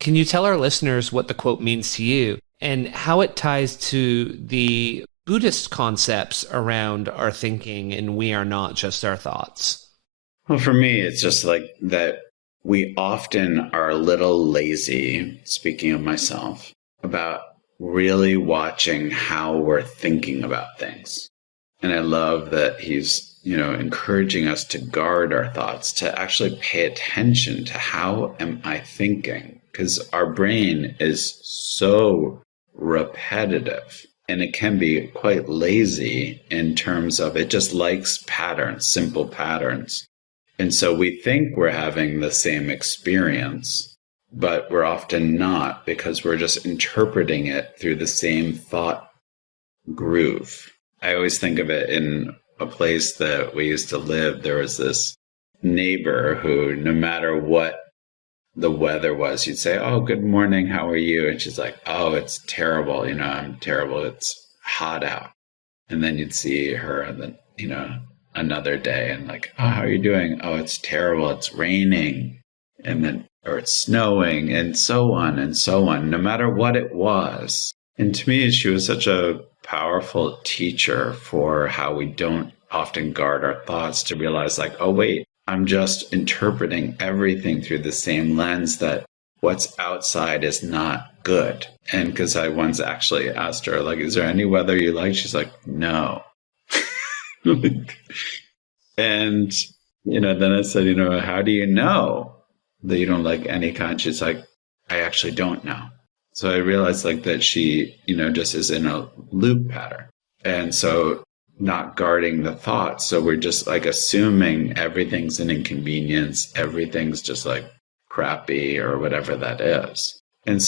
Can you tell our listeners what the quote means to you and how it ties to the Buddhist concepts around our thinking and we are not just our thoughts? Well, for me, it's just like that we often are a little lazy, speaking of myself, about really watching how we're thinking about things. And I love that he's, encouraging us to guard our thoughts, to actually pay attention to how am I thinking? Because our brain is so repetitive and it can be quite lazy in terms of it just likes patterns, simple patterns. And so we think we're having the same experience, but we're often not, because we're just interpreting it through the same thought groove. I always think of it in a place that we used to live. There was this neighbor who, no matter what the weather was, you'd say, "Oh, good morning, how are you?" And she's like, "Oh, it's terrible. I'm terrible. It's hot out." And then you'd see her and then, another day and like, "Oh, how are you doing?" "Oh, it's terrible. It's raining." And then, or it's snowing, and so on and so on, no matter what it was. And to me, she was such a powerful teacher for how we don't often guard our thoughts, to realize like, oh, wait, I'm just interpreting everything through the same lens, that what's outside is not good. And because I once actually asked her, like, "Is there any weather you like?" She's like, "No." And, then I said, "How do you know that you don't like any kind?" She's like, "I actually don't know." So I realized like that she, just is in a loop pattern. And so not guarding the thoughts. So we're just like assuming everything's an inconvenience. Everything's just like crappy or whatever that is. And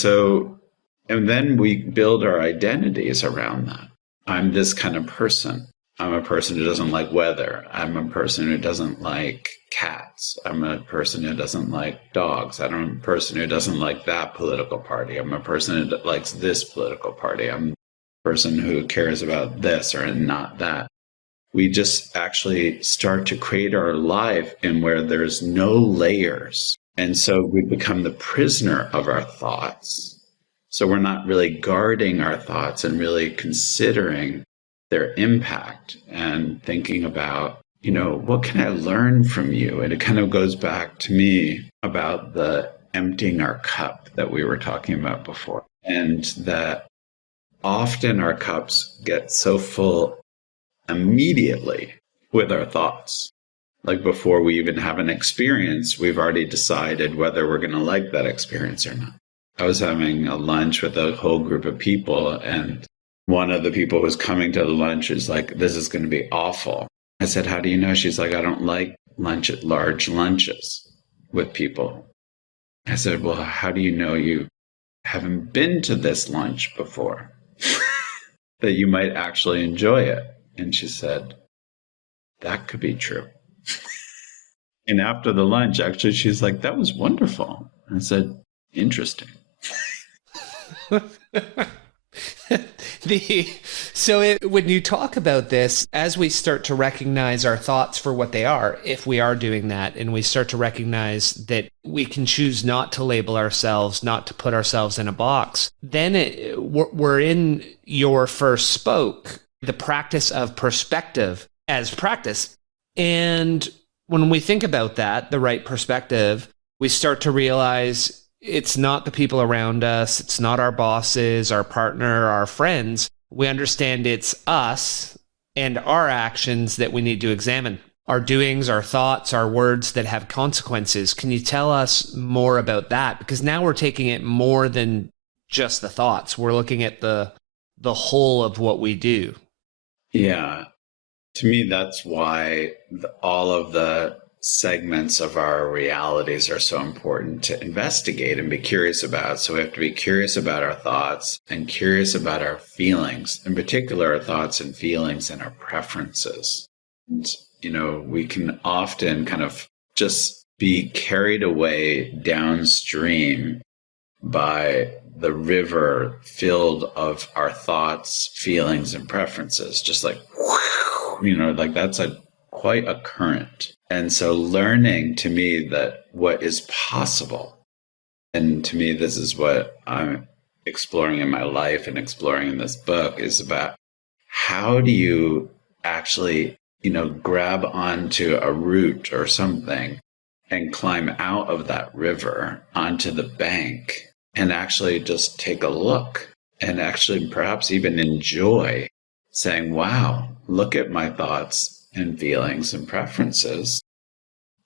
then we build our identities around that. I'm this kind of person. I'm a person who doesn't like weather. I'm a person who doesn't like cats. I'm a person who doesn't like dogs. I'm a person who doesn't like that political party. I'm a person who likes this political party. I'm a person who cares about this or not that. We just actually start to create our life in where there's no layers. And so we become the prisoner of our thoughts. So we're not really guarding our thoughts and really considering their impact and thinking about, what can I learn from you? And it kind of goes back to me about the emptying our cup that we were talking about before. And that often our cups get so full immediately with our thoughts. Like before we even have an experience, we've already decided whether we're going to like that experience or not. I was having a lunch with a whole group of people, and one of the people who was coming to the lunch is like, "This is going to be awful." I said, "How do you know?" She's like, "I don't like large lunches with people." I said, "Well, how do you know you haven't been to this lunch before? That you might actually enjoy it?" And she said, "That could be true." And after the lunch, actually, she's like, "That was wonderful." I said, "Interesting." When you talk about this, as we start to recognize our thoughts for what they are, if we are doing that, and we start to recognize that we can choose not to label ourselves, not to put ourselves in a box, then we're in your first spoke, the practice of perspective as practice. And when we think about that, the right perspective, we start to realize it's not the people around us, it's not our bosses, our partner, our friends. We understand it's us and our actions that we need to examine. Our doings, our thoughts, our words that have consequences. Can you tell us more about that? Because now we're taking it more than just the thoughts. We're looking at the whole of what we do. Yeah. To me, that's why all of the segments of our realities are so important to investigate and be curious about. So we have to be curious about our thoughts and curious about our feelings, in particular, our thoughts and feelings and our preferences. And, we can often kind of just be carried away downstream by the river filled of our thoughts, feelings, and preferences, just like, like that's quite a current. And so learning to me that what is possible, and to me, this is what I'm exploring in my life and exploring in this book, is about how do you actually, grab onto a root or something and climb out of that river onto the bank and actually just take a look and actually perhaps even enjoy saying, wow, look at my thoughts and feelings and preferences.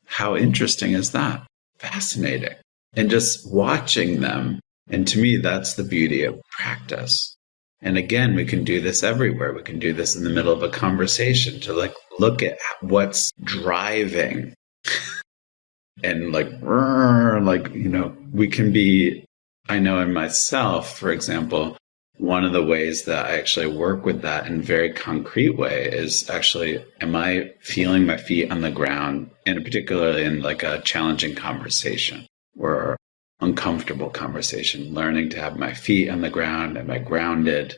How interesting is that? Fascinating. And just watching them. And to me, that's the beauty of practice. And again, we can do this everywhere. We can do this in the middle of a conversation to look at what's driving and we can be, I know in myself, for example, one of the ways that I actually work with that in a very concrete way is actually, am I feeling my feet on the ground, and particularly in like a challenging conversation or uncomfortable conversation, learning to have my feet on the ground. Am I grounded?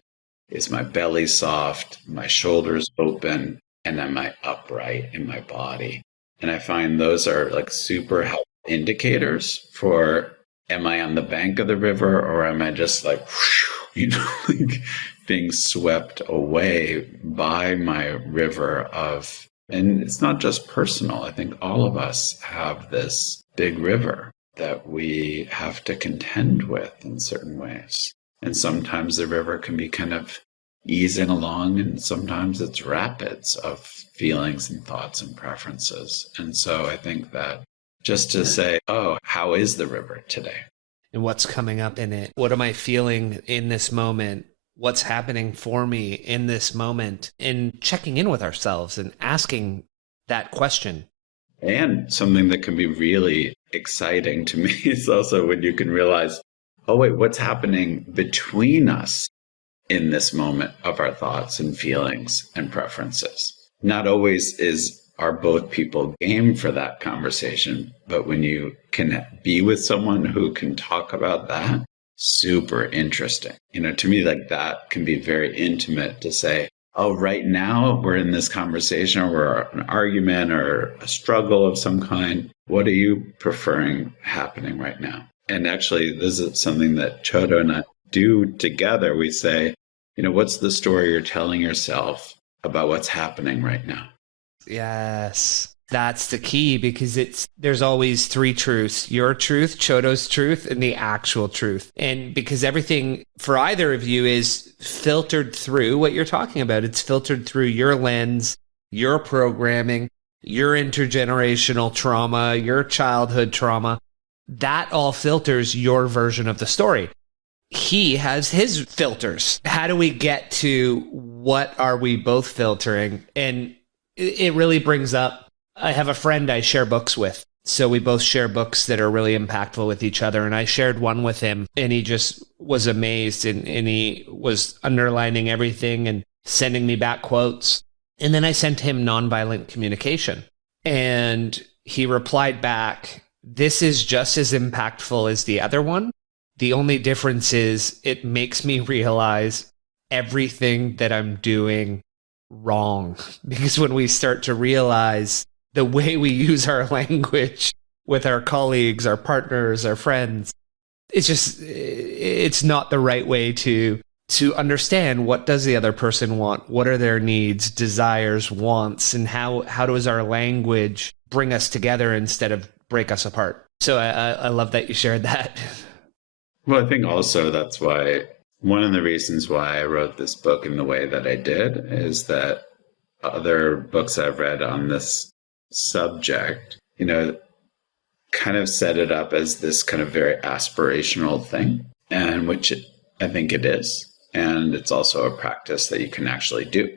Is my belly soft? My shoulders open? And am I upright in my body? And I find those are like super helpful indicators for, am I on the bank of the river, or am I just like being swept away by my river of, and it's not just personal. I think all of us have this big river that we have to contend with in certain ways. And sometimes the river can be kind of easing along, and sometimes it's rapids of feelings and thoughts and preferences. And so I think that just to say, oh, how is the river today? And what's coming up in it? What am I feeling in this moment? What's happening for me in this moment? And checking in with ourselves and asking that question. And something that can be really exciting to me is also when you can realize, oh, wait, what's happening between us in this moment of our thoughts and feelings and preferences? Not always are both people game for that conversation, but when you can be with someone who can talk about that, super interesting. To me, like that can be very intimate to say, oh, right now we're in this conversation or an argument or a struggle of some kind. What are you preferring happening right now? And actually, this is something that Chodo and I do together. We say, what's the story you're telling yourself about what's happening right now? Yes, that's the key, because there's always three truths: your truth, Chodo's truth, and the actual truth. And because everything for either of you is filtered through what you're talking about, it's filtered through your lens, your programming, your intergenerational trauma, your childhood trauma. That all filters your version of the story. He has his filters. How do we get to what are we both filtering? And it really brings up, I have a friend I share books with. So we both share books that are really impactful with each other. And I shared one with him, and he just was amazed, and he was underlining everything and sending me back quotes. And then I sent him Nonviolent Communication, and he replied back, this is just as impactful as the other one. The only difference is it makes me realize everything that I'm doing wrong. Because when we start to realize the way we use our language with our colleagues, our partners, our friends, it's not the right way to to understand what does the other person want, what are their needs, desires, wants, and how does our language bring us together instead of break us apart. So I love that you shared that. Well, I think also that's why one of the reasons why I wrote this book in the way that I did is that other books I've read on this subject, kind of set it up as this kind of very aspirational thing, and which I think it is. And it's also a practice that you can actually do.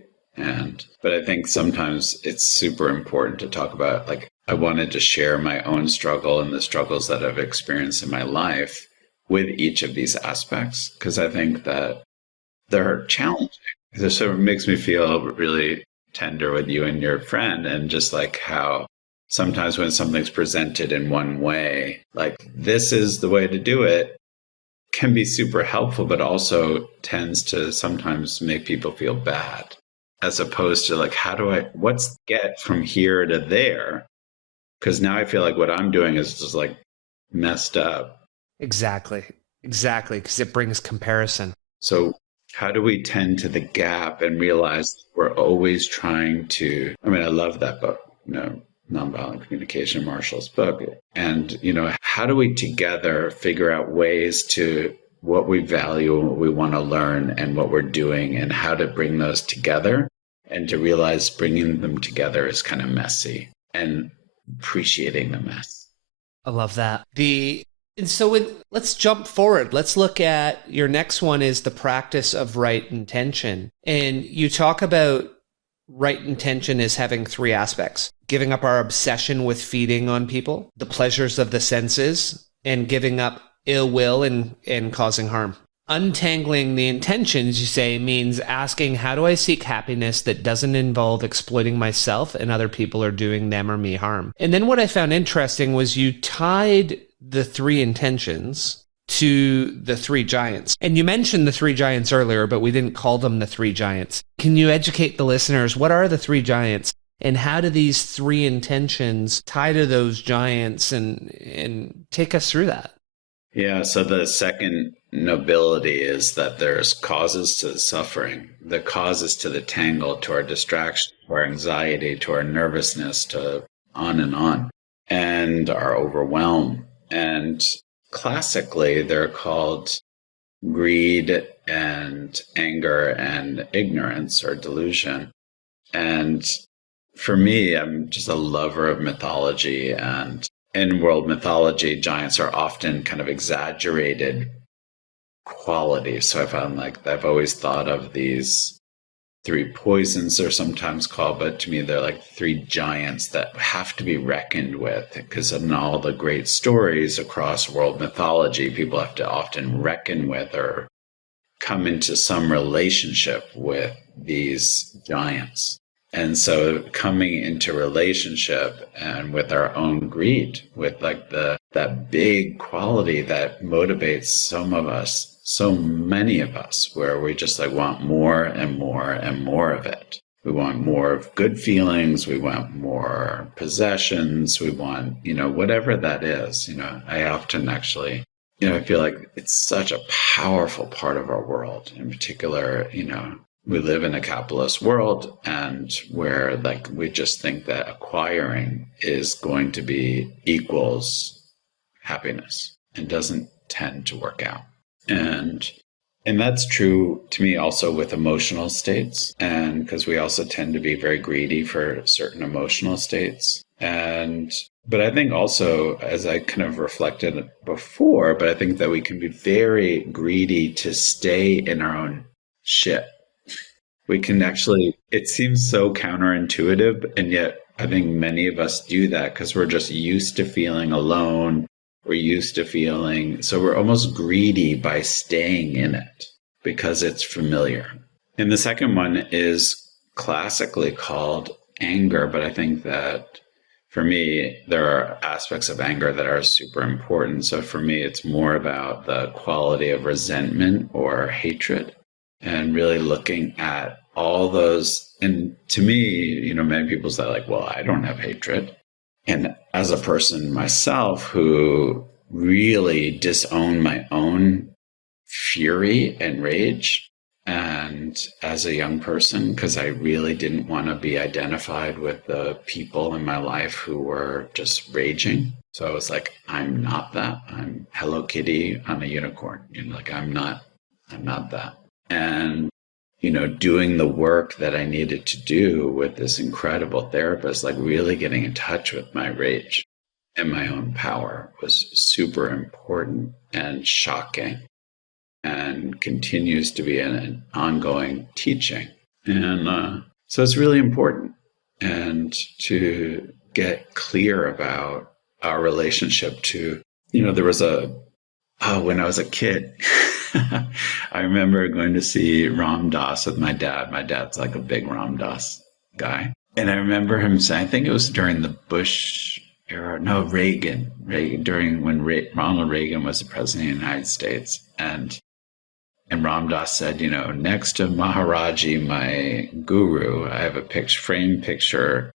But I think sometimes it's super important to talk about, like, I wanted to share my own struggle and the struggles that I've experienced in my life with each of these aspects, because I think that they're challenging. So it makes me feel really tender with you and your friend, and just like how sometimes when something's presented in one way, like this is the way to do it, can be super helpful, but also tends to sometimes make people feel bad, as opposed to like, what's get from here to there? Because now I feel like what I'm doing is just like messed up. Exactly. Because it brings comparison. So how do we tend to the gap and realize we're always trying to, I love that book, Nonviolent Communication, Marshall's book. And, how do we together figure out ways to what we value and what we want to learn and what we're doing and how to bring those together, and to realize bringing them together is kind of messy, and appreciating the mess. I love that. Let's jump forward. Let's look at your next one is the practice of right intention. And you talk about right intention as having three aspects: giving up our obsession with feeding on people, the pleasures of the senses, and giving up ill will and causing harm. Untangling the intentions, you say, means asking, how do I seek happiness that doesn't involve exploiting myself and other people or doing them or me harm? And then what I found interesting was you tied the three intentions to the three giants. And you mentioned the three giants earlier, but we didn't call them the three giants. Can you educate the listeners? What are the three giants? And how do these three intentions tie to those giants, and take us through that? Yeah, so the second nobility is that there's causes to the suffering, the causes to the tangle, to our distraction, to our anxiety, to our nervousness, to on, and our overwhelm. And classically, they're called greed and anger and ignorance or delusion. And for me, I'm just a lover of mythology, and in world mythology, giants are often kind of exaggerated qualities. So I found like I've always thought of these three poisons, they're sometimes called, but to me, they're like three giants that have to be reckoned with, because in all the great stories across world mythology, people have to often reckon with or come into some relationship with these giants. And so coming into relationship and with our own greed, with like that big quality that motivates some of us, so many of us, where we just like want more and more and more of it. We want more of good feelings. We want more possessions. We want, whatever that is. I often actually, I feel like it's such a powerful part of our world. In particular, we live in a capitalist world, and where like we just think that acquiring is going to be equals happiness, and doesn't tend to work out. And that's true to me also with emotional states, and because we also tend to be very greedy for certain emotional states. But I think also, as I kind of reflected before, but I think that we can be very greedy to stay in our own shit. We can actually, it seems so counterintuitive, and yet I think many of us do that because we're just used to feeling alone. We're used to feeling, so we're almost greedy by staying in it because it's familiar. And the second one is classically called anger, but I think that for me, there are aspects of anger that are super important. So for me, it's more about the quality of resentment or hatred, and really looking at all those. And to me, many people say like, well, I don't have hatred. And as a person myself who really disowned my own fury and rage, And as a young person, because I really didn't want to be identified with the people in my life who were just raging. So I was like, I'm not that. I'm Hello Kitty. I'm a unicorn. Like I'm not that. And, doing the work that I needed to do with this incredible therapist, like really getting in touch with my rage and my own power was super important and shocking, and continues to be an ongoing teaching. And so it's really important, and to get clear about our relationship to, there was when I was a kid, I remember going to see Ram Dass with my dad. My dad's like a big Ram Dass guy. And I remember him saying, I think it was during the Bush era, no, Reagan, during when Ronald Reagan was the president of the United States. And Ram Dass said, next to Maharaji, my guru, I have a framed picture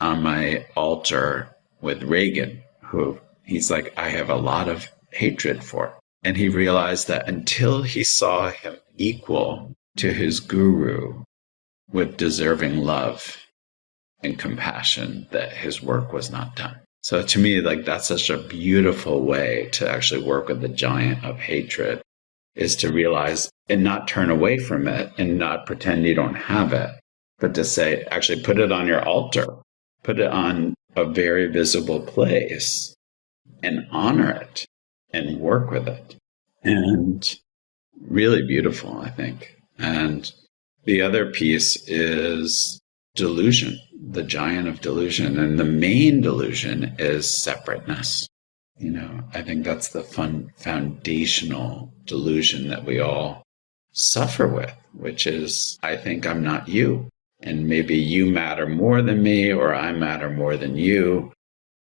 on my altar with Reagan, who he's like, I have a lot of hatred for. And he realized that until he saw him equal to his guru with deserving love and compassion, that his work was not done. So to me, like, that's such a beautiful way to actually work with the giant of hatred, is to realize and not turn away from it and not pretend you don't have it, but to say, actually put it on your altar, put it on a very visible place and honor it and work with it. And really beautiful, I think. And the other piece is delusion, the giant of delusion. And the main delusion is separateness. I think that's the foundational delusion that we all suffer with, which is, I think I'm not you. And maybe you matter more than me, or I matter more than you,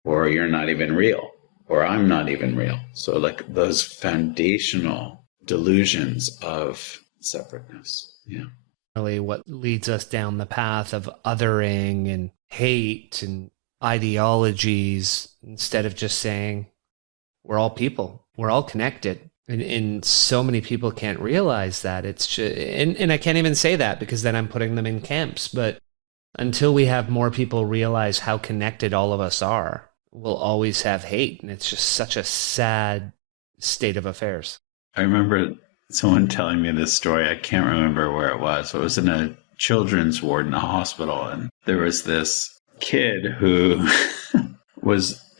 or you're not even real, or I'm not even real. So like those foundational delusions of separateness. Yeah. Really what leads us down the path of othering and hate and ideologies, instead of just saying, we're all people, we're all connected. And so many people can't realize that. It's just, and I can't even say that because then I'm putting them in camps. But until we have more people realize how connected all of us are, we'll always have hate. And it's just such a sad state of affairs. I remember someone telling me this story. I can't remember where it was. It was in a children's ward in a hospital. And there was this kid who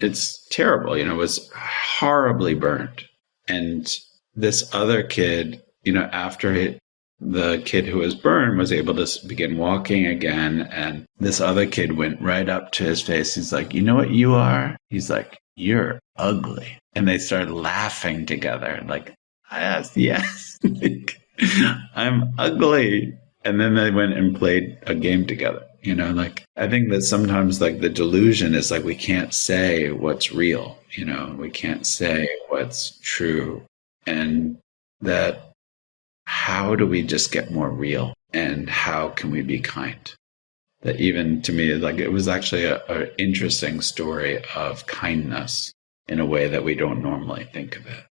it's terrible, was horribly burned. And this other kid, after the kid who was burned was able to begin walking again, and this other kid went right up to his face. He's like, you know what you are? He's like, you're ugly. And they started laughing together. Like, yes, I'm ugly. And then they went and played a game together. I think that sometimes like the delusion is like, we can't say what's real, we can't say what's true. And that, how do we just get more real? And how can we be kind? That even to me, like, it was actually an interesting story of kindness in a way that we don't normally think of it.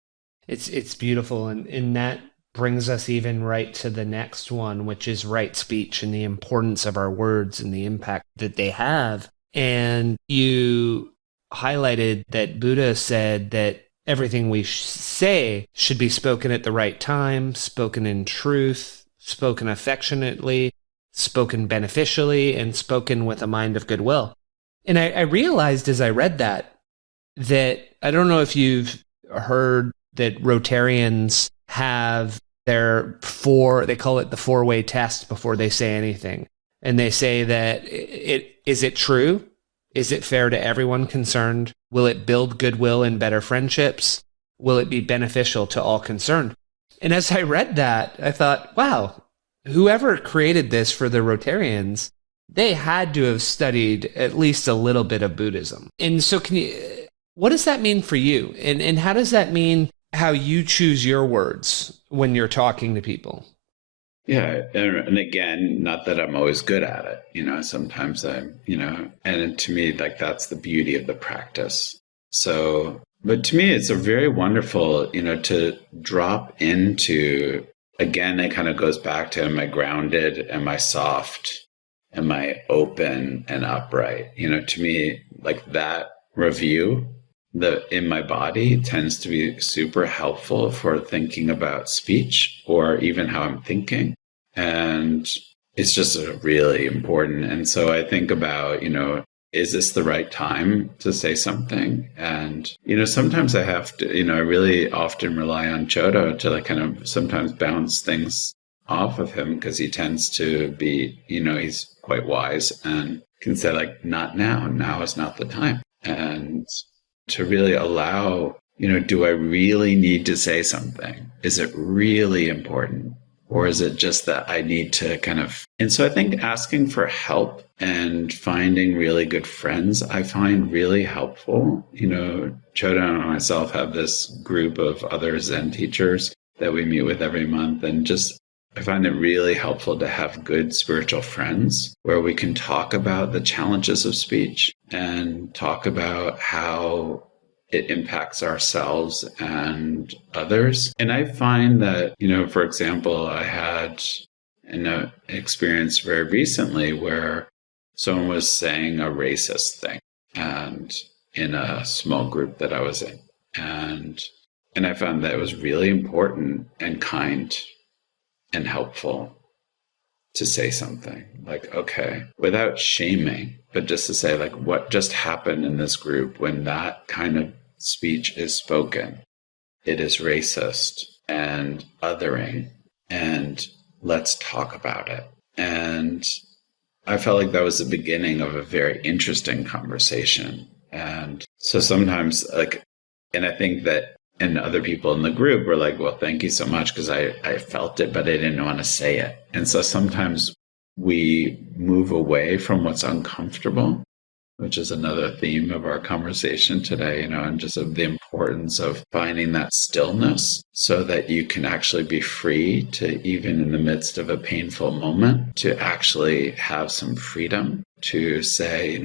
It's beautiful. And that brings us even right to the next one, which is right speech and the importance of our words and the impact that they have. And you highlighted that Buddha said that everything we say should be spoken at the right time, spoken in truth, spoken affectionately, spoken beneficially, and spoken with a mind of goodwill. And I realized as I read that I don't know if you've heard that Rotarians have they call it the 4-way test before they say anything. And they say that is it true? Is it fair to everyone concerned? Will it build goodwill and better friendships? Will it be beneficial to all concerned? And as I read that, I thought, wow, whoever created this for the Rotarians, they had to have studied at least a little bit of Buddhism. And so what does that mean for you? And how does that mean how you choose your words when you're talking to people? Yeah. And again, not that I'm always good at it, sometimes and to me, like, that's the beauty of the practice. So, but to me, it's a very wonderful, to drop into again, it kind of goes back to, am I grounded? Am I soft? Am I open and upright? To me, like that review in my body tends to be super helpful for thinking about speech or even how I'm thinking. And it's just really important. And so I think about, is this the right time to say something? And, sometimes I have to, I really often rely on Chodo to like kind of sometimes bounce things off of him, because he tends to be, he's quite wise and can say like, not now, now is not the time. And to really allow, do I really need to say something? Is it really important? Or is it just that I need to and so I think asking for help and finding really good friends, I find really helpful. Chodo and myself have this group of other Zen teachers that we meet with every month. And I find it really helpful to have good spiritual friends where we can talk about the challenges of speech and talk about how it impacts ourselves and others. And I find that, for example, I had an experience very recently where someone was saying a racist thing, and in a small group that I was in. And I found that it was really important and kind and helpful to say something like, okay, without shaming, but just to say like, what just happened in this group when that kind of speech is spoken? It is racist and othering, and let's talk about it. And I felt like that was the beginning of a very interesting conversation. And so sometimes and I think that, and other people in the group were like, well, thank you so much, because I felt it, but I didn't want to say it. And so sometimes we move away from what's uncomfortable, which is another theme of our conversation today, and just of the importance of finding that stillness so that you can actually be free to, even in the midst of a painful moment, to actually have some freedom to say,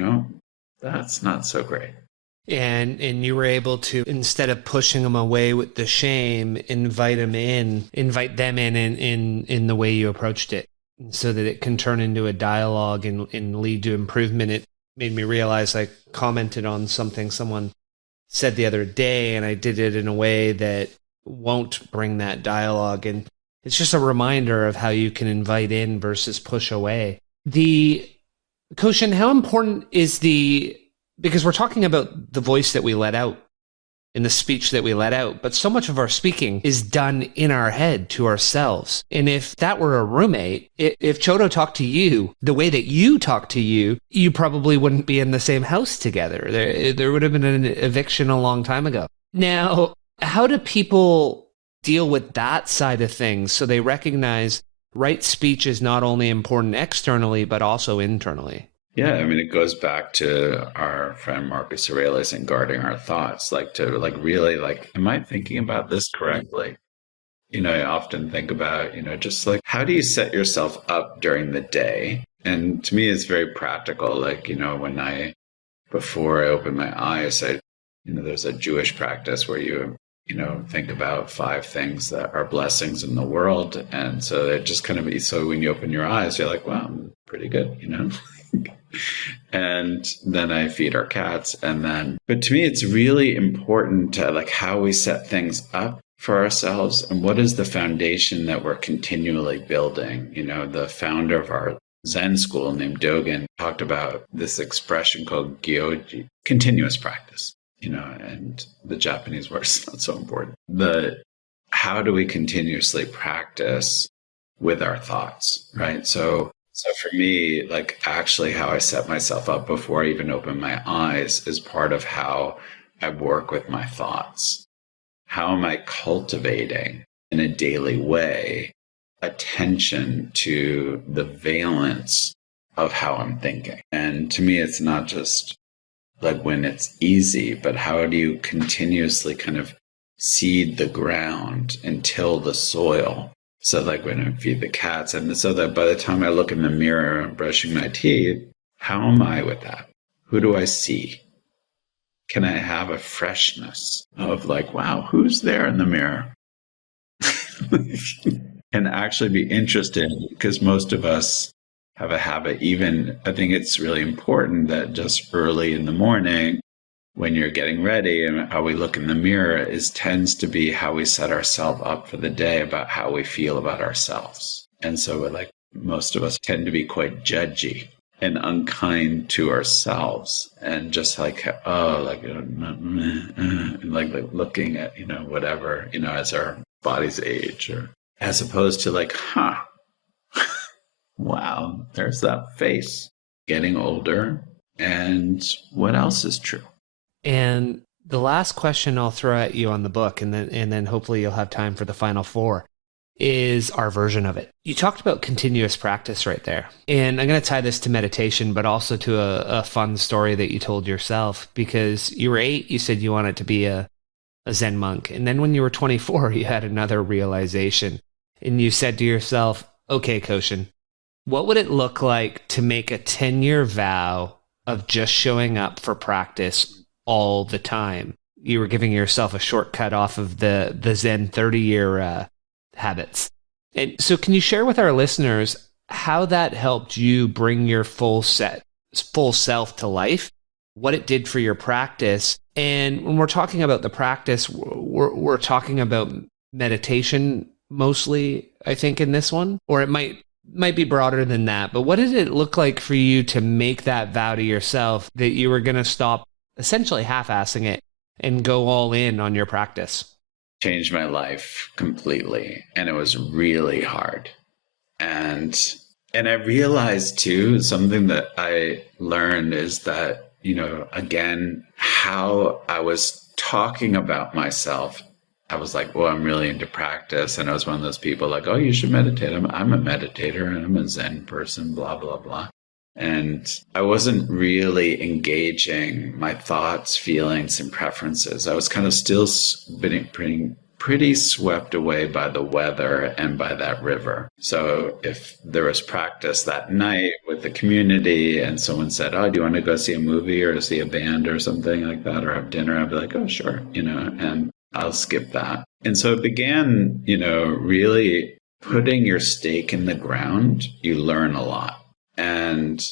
that's not so great. And you were able to, instead of pushing them away with the shame, invite them in the way you approached it, so that it can turn into a dialogue and lead to improvement. It made me realize I commented on something someone said the other day, and I did it in a way that won't bring that dialogue. And it's just a reminder of how you can invite in versus push away. Koshin, how important is because we're talking about the voice that we let out in the speech that we let out, but so much of our speaking is done in our head to ourselves. And if that were a roommate, if Chodo talked to you the way that you talk to you, you probably wouldn't be in the same house together. There would have been an eviction a long time ago. Now, how do people deal with that side of things so they recognize right speech is not only important externally, but also internally? Yeah, I mean, it goes back to our friend Marcus Aurelius and guarding our thoughts, really, am I thinking about this correctly? I often think about, just how do you set yourself up during the day? And to me, it's very practical. Before I open my eyes, there's a Jewish practice where you think about 5 things that are blessings in the world. And so it just so when you open your eyes, you're like, wow, I'm pretty good, And then I feed our cats. But to me, it's really important to how we set things up for ourselves and what is the foundation that we're continually building. The founder of our Zen school named Dogen talked about this expression called gyoji, continuous practice, and the Japanese word is not so important. How do we continuously practice with our thoughts, right? So for me, actually how I set myself up before I even open my eyes is part of how I work with my thoughts. How am I cultivating in a daily way attention to the valence of how I'm thinking? And to me, it's not just when it's easy, but how do you continuously seed the ground and till the soil? So when I feed the cats, and so that by the time I look in the mirror brushing my teeth, how am I with that? Who do I see? Can I have a freshness of wow, who's there in the mirror? can actually be interesting because most of us have a habit. Even I think it's really important that just early in the morning, when you're getting ready and how we look in the mirror tends to be how we set ourselves up for the day about how we feel about ourselves. And so most of us tend to be quite judgy and unkind to ourselves and just looking at, whatever, as our bodies age, or as opposed to wow, there's that face getting older. And what else is true? And the last question I'll throw at you on the book, and then hopefully you'll have time for the final four, is our version of it. You talked about continuous practice right there. And I'm going to tie this to meditation, but also to a fun story that you told yourself. Because you were 8, you said you wanted to be a Zen monk. And then when you were 24, you had another realization. And you said to yourself, okay, Koshin, what would it look like to make a 10-year vow of just showing up for practice all the time? You were giving yourself a shortcut off of the Zen 30-year habits. And so can you share with our listeners how that helped you bring your full self to life, what it did for your practice? And when we're talking about the practice, we're talking about meditation mostly, I think, in this one, or it might be broader than that. But what did it look like for you to make that vow to yourself that you were going to stop essentially half-assing it and go all in on your practice? Changed my life completely. And it was really hard. And I realized too, something that I learned is that, again, how I was talking about myself, I was like, well, I'm really into practice. And I was one of those people like, oh, you should meditate. I'm a meditator and I'm a Zen person, blah, blah, blah. And I wasn't really engaging my thoughts, feelings, and preferences. I was kind of still being pretty swept away by the weather and by that river. So if there was practice that night with the community and someone said, oh, do you want to go see a movie or see a band or something like that, or have dinner? I'd be like, oh, sure, and I'll skip that. And so it began, really putting your stake in the ground. You learn a lot. And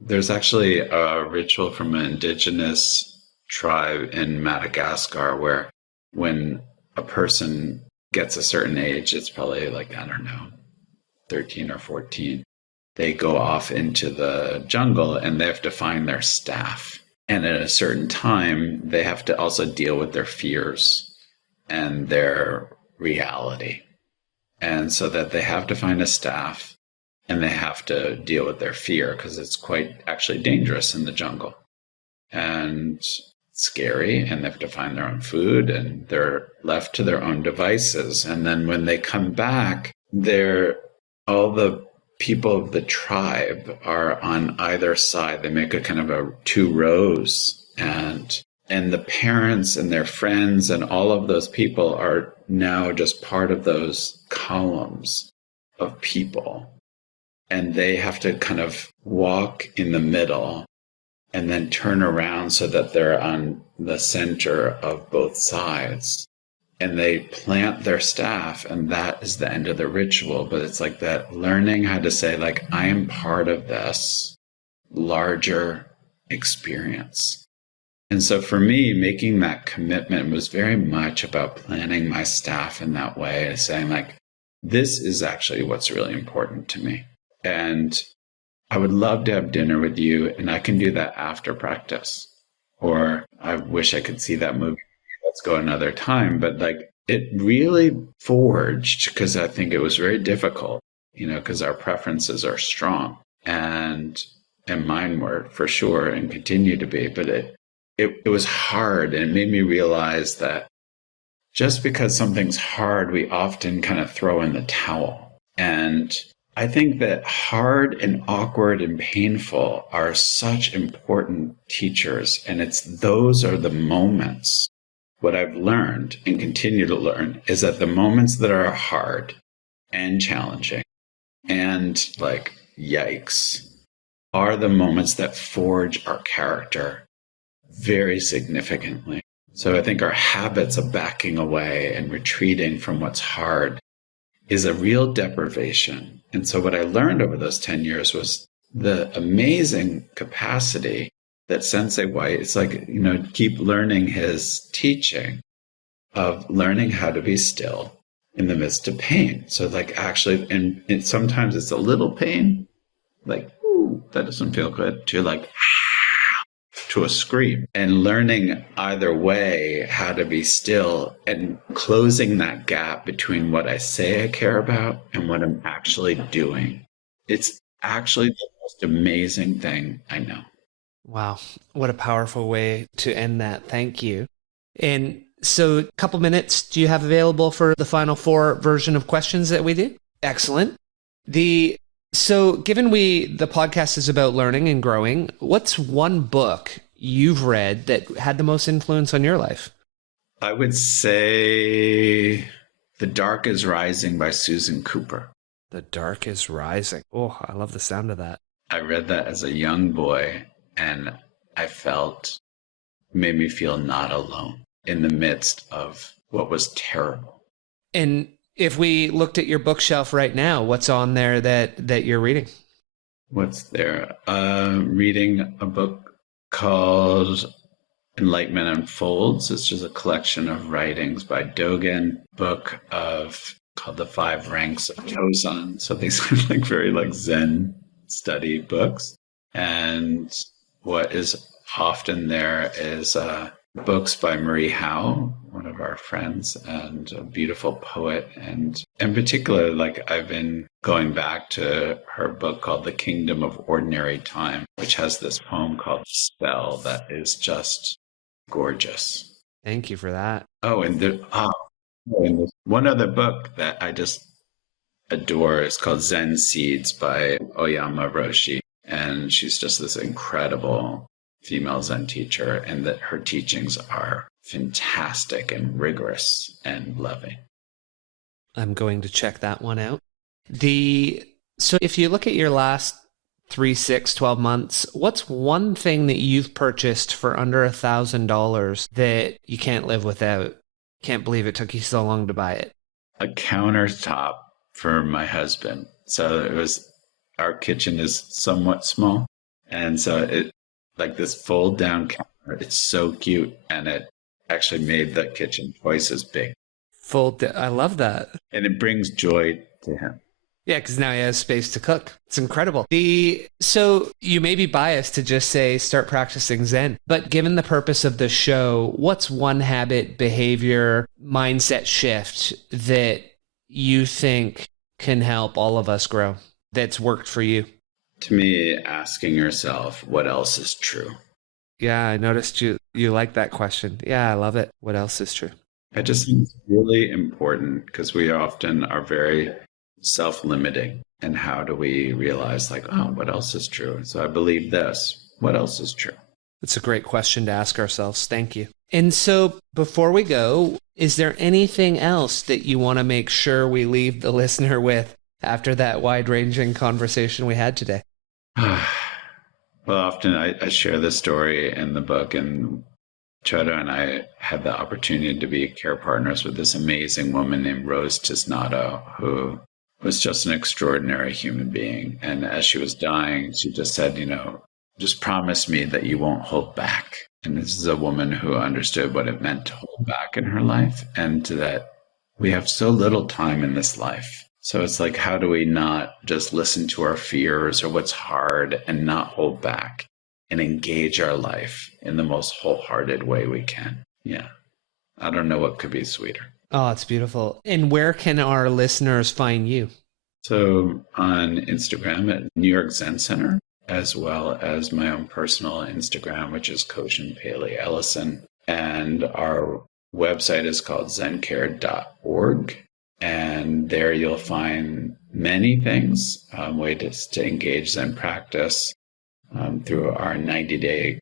there's actually a ritual from an indigenous tribe in Madagascar where when a person gets a certain age, it's probably 13 or 14, they go off into the jungle and they have to find their staff. And at a certain time, they have to also deal with their fears and their reality. And so that they have to find a staff. And they have to deal with their fear because it's quite actually dangerous in the jungle and scary. And they have to find their own food and they're left to their own devices. And then when they come back, all the people of the tribe are on either side. They make a kind of 2 rows, and the parents and their friends and all of those people are now just part of those columns of people. And they have to kind of walk in the middle and then turn around so that they're on the center of both sides. And they plant their staff, and that is the end of the ritual. But it's like that learning how to say, I am part of this larger experience. And so for me, making that commitment was very much about planting my staff in that way, saying this is actually what's really important to me. And I would love to have dinner with you, and I can do that after practice. Or I wish I could see that movie. Let's go another time. But it really forged, because I think it was very difficult, because our preferences are strong, and mine were for sure and continue to be. But it was hard, and it made me realize that just because something's hard, we often kind of throw in the towel. And I think that hard and awkward and painful are such important teachers. And those are the moments. What I've learned and continue to learn is that the moments that are hard and challenging and yikes are the moments that forge our character very significantly. So I think our habits of backing away and retreating from what's hard is a real deprivation. And so what I learned over those 10 years was the amazing capacity that Sensei White, it's like, keep learning his teaching of learning how to be still in the midst of pain. So like actually, and sometimes it's a little pain, like, ooh, that doesn't feel good, to like, to a scream, and learning either way how to be still and closing that gap between what I say I care about and what I'm actually doing. It's actually the most amazing thing I know. Wow. What a powerful way to end that. Thank you. And so a couple minutes do you have available for the final 4 version of questions that we do? Excellent. So given the podcast is about learning and growing, what's one book you've read that had the most influence on your life? I would say The Dark is Rising by Susan Cooper. The Dark is Rising. Oh, I love the sound of that. I read that as a young boy, and I made me feel not alone in the midst of what was terrible. And if we looked at your bookshelf right now, what's on there that you're reading? What's there? Reading a book called Enlightenment Unfolds. It's just a collection of writings by Dogen, book called The 5 Ranks of Tosan. So these are like very like Zen study books. And what is often there is books by Marie Howe, one of our friends, and a beautiful poet. And in particular, like I've been going back to her book called The Kingdom of Ordinary Time, which has this poem called Spell that is just gorgeous. Thank you for that. And there's one other book that I just adore. It's called Zen Seeds by Oyama Roshi. And she's just this incredible female Zen teacher, and that her teachings are fantastic and rigorous and loving. I'm going to check that one out. So if you look at your last 3, 6, 12 months, what's one thing that you've purchased for under $1,000 that you can't live without? Can't believe it took you so long to buy it. A countertop for my husband. So our kitchen is somewhat small. And so it, like this fold down counter, it's so cute. And it actually made the kitchen twice as big. I love that. And it brings joy to him. Yeah, because now he has space to cook. It's incredible. So you may be biased to just say start practicing Zen, but given the purpose of the show, what's one habit, behavior, mindset shift that you think can help all of us grow that's worked for you? To me, asking yourself, what else is true? Yeah, I noticed you like that question. Yeah, I love it. What else is true? I just think it's really important because we often are very self-limiting. And how do we realize like, oh, what else is true? So I believe this. What else is true? It's a great question to ask ourselves. Thank you. And so before we go, is there anything else that you want to make sure we leave the listener with after that wide-ranging conversation we had today? Well, often I share this story in the book, and Chota and I had the opportunity to be care partners with this amazing woman named Rose Tisnado, who was just an extraordinary human being. And as she was dying, she just said, just promise me that you won't hold back. And this is a woman who understood what it meant to hold back in her life, and that we have so little time in this life. So it's like, how do we not just listen to our fears or what's hard and not hold back and engage our life in the most wholehearted way we can? Yeah. I don't know what could be sweeter. Oh, it's beautiful. And where can our listeners find you? So on Instagram at New York Zen Center, as well as my own personal Instagram, which is Koshin Paley Ellison. And our website is called zencare.org. And there you'll find many things, ways to engage Zen practice through our 90-day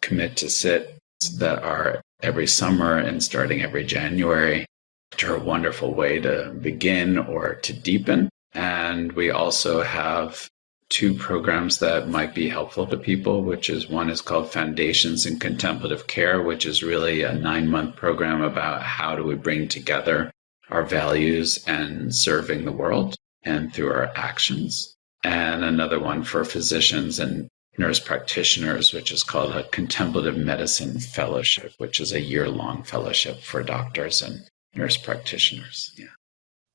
commit to sit that are every summer and starting every January, which are a wonderful way to begin or to deepen. And we also have 2 programs that might be helpful to people, one is called Foundations in Contemplative Care, which is really a 9-month program about how do we bring together our values and serving the world and through our actions. And another one for physicians and nurse practitioners, which is called a contemplative medicine fellowship, which is a year-long fellowship for doctors and nurse practitioners. Yeah.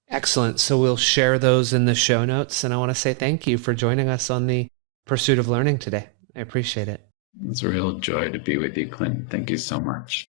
Excellent. So we'll share those in the show notes. And I want to say thank you for joining us on the Pursuit of Learning today. I appreciate it. It's a real joy to be with you, Clint. Thank you so much.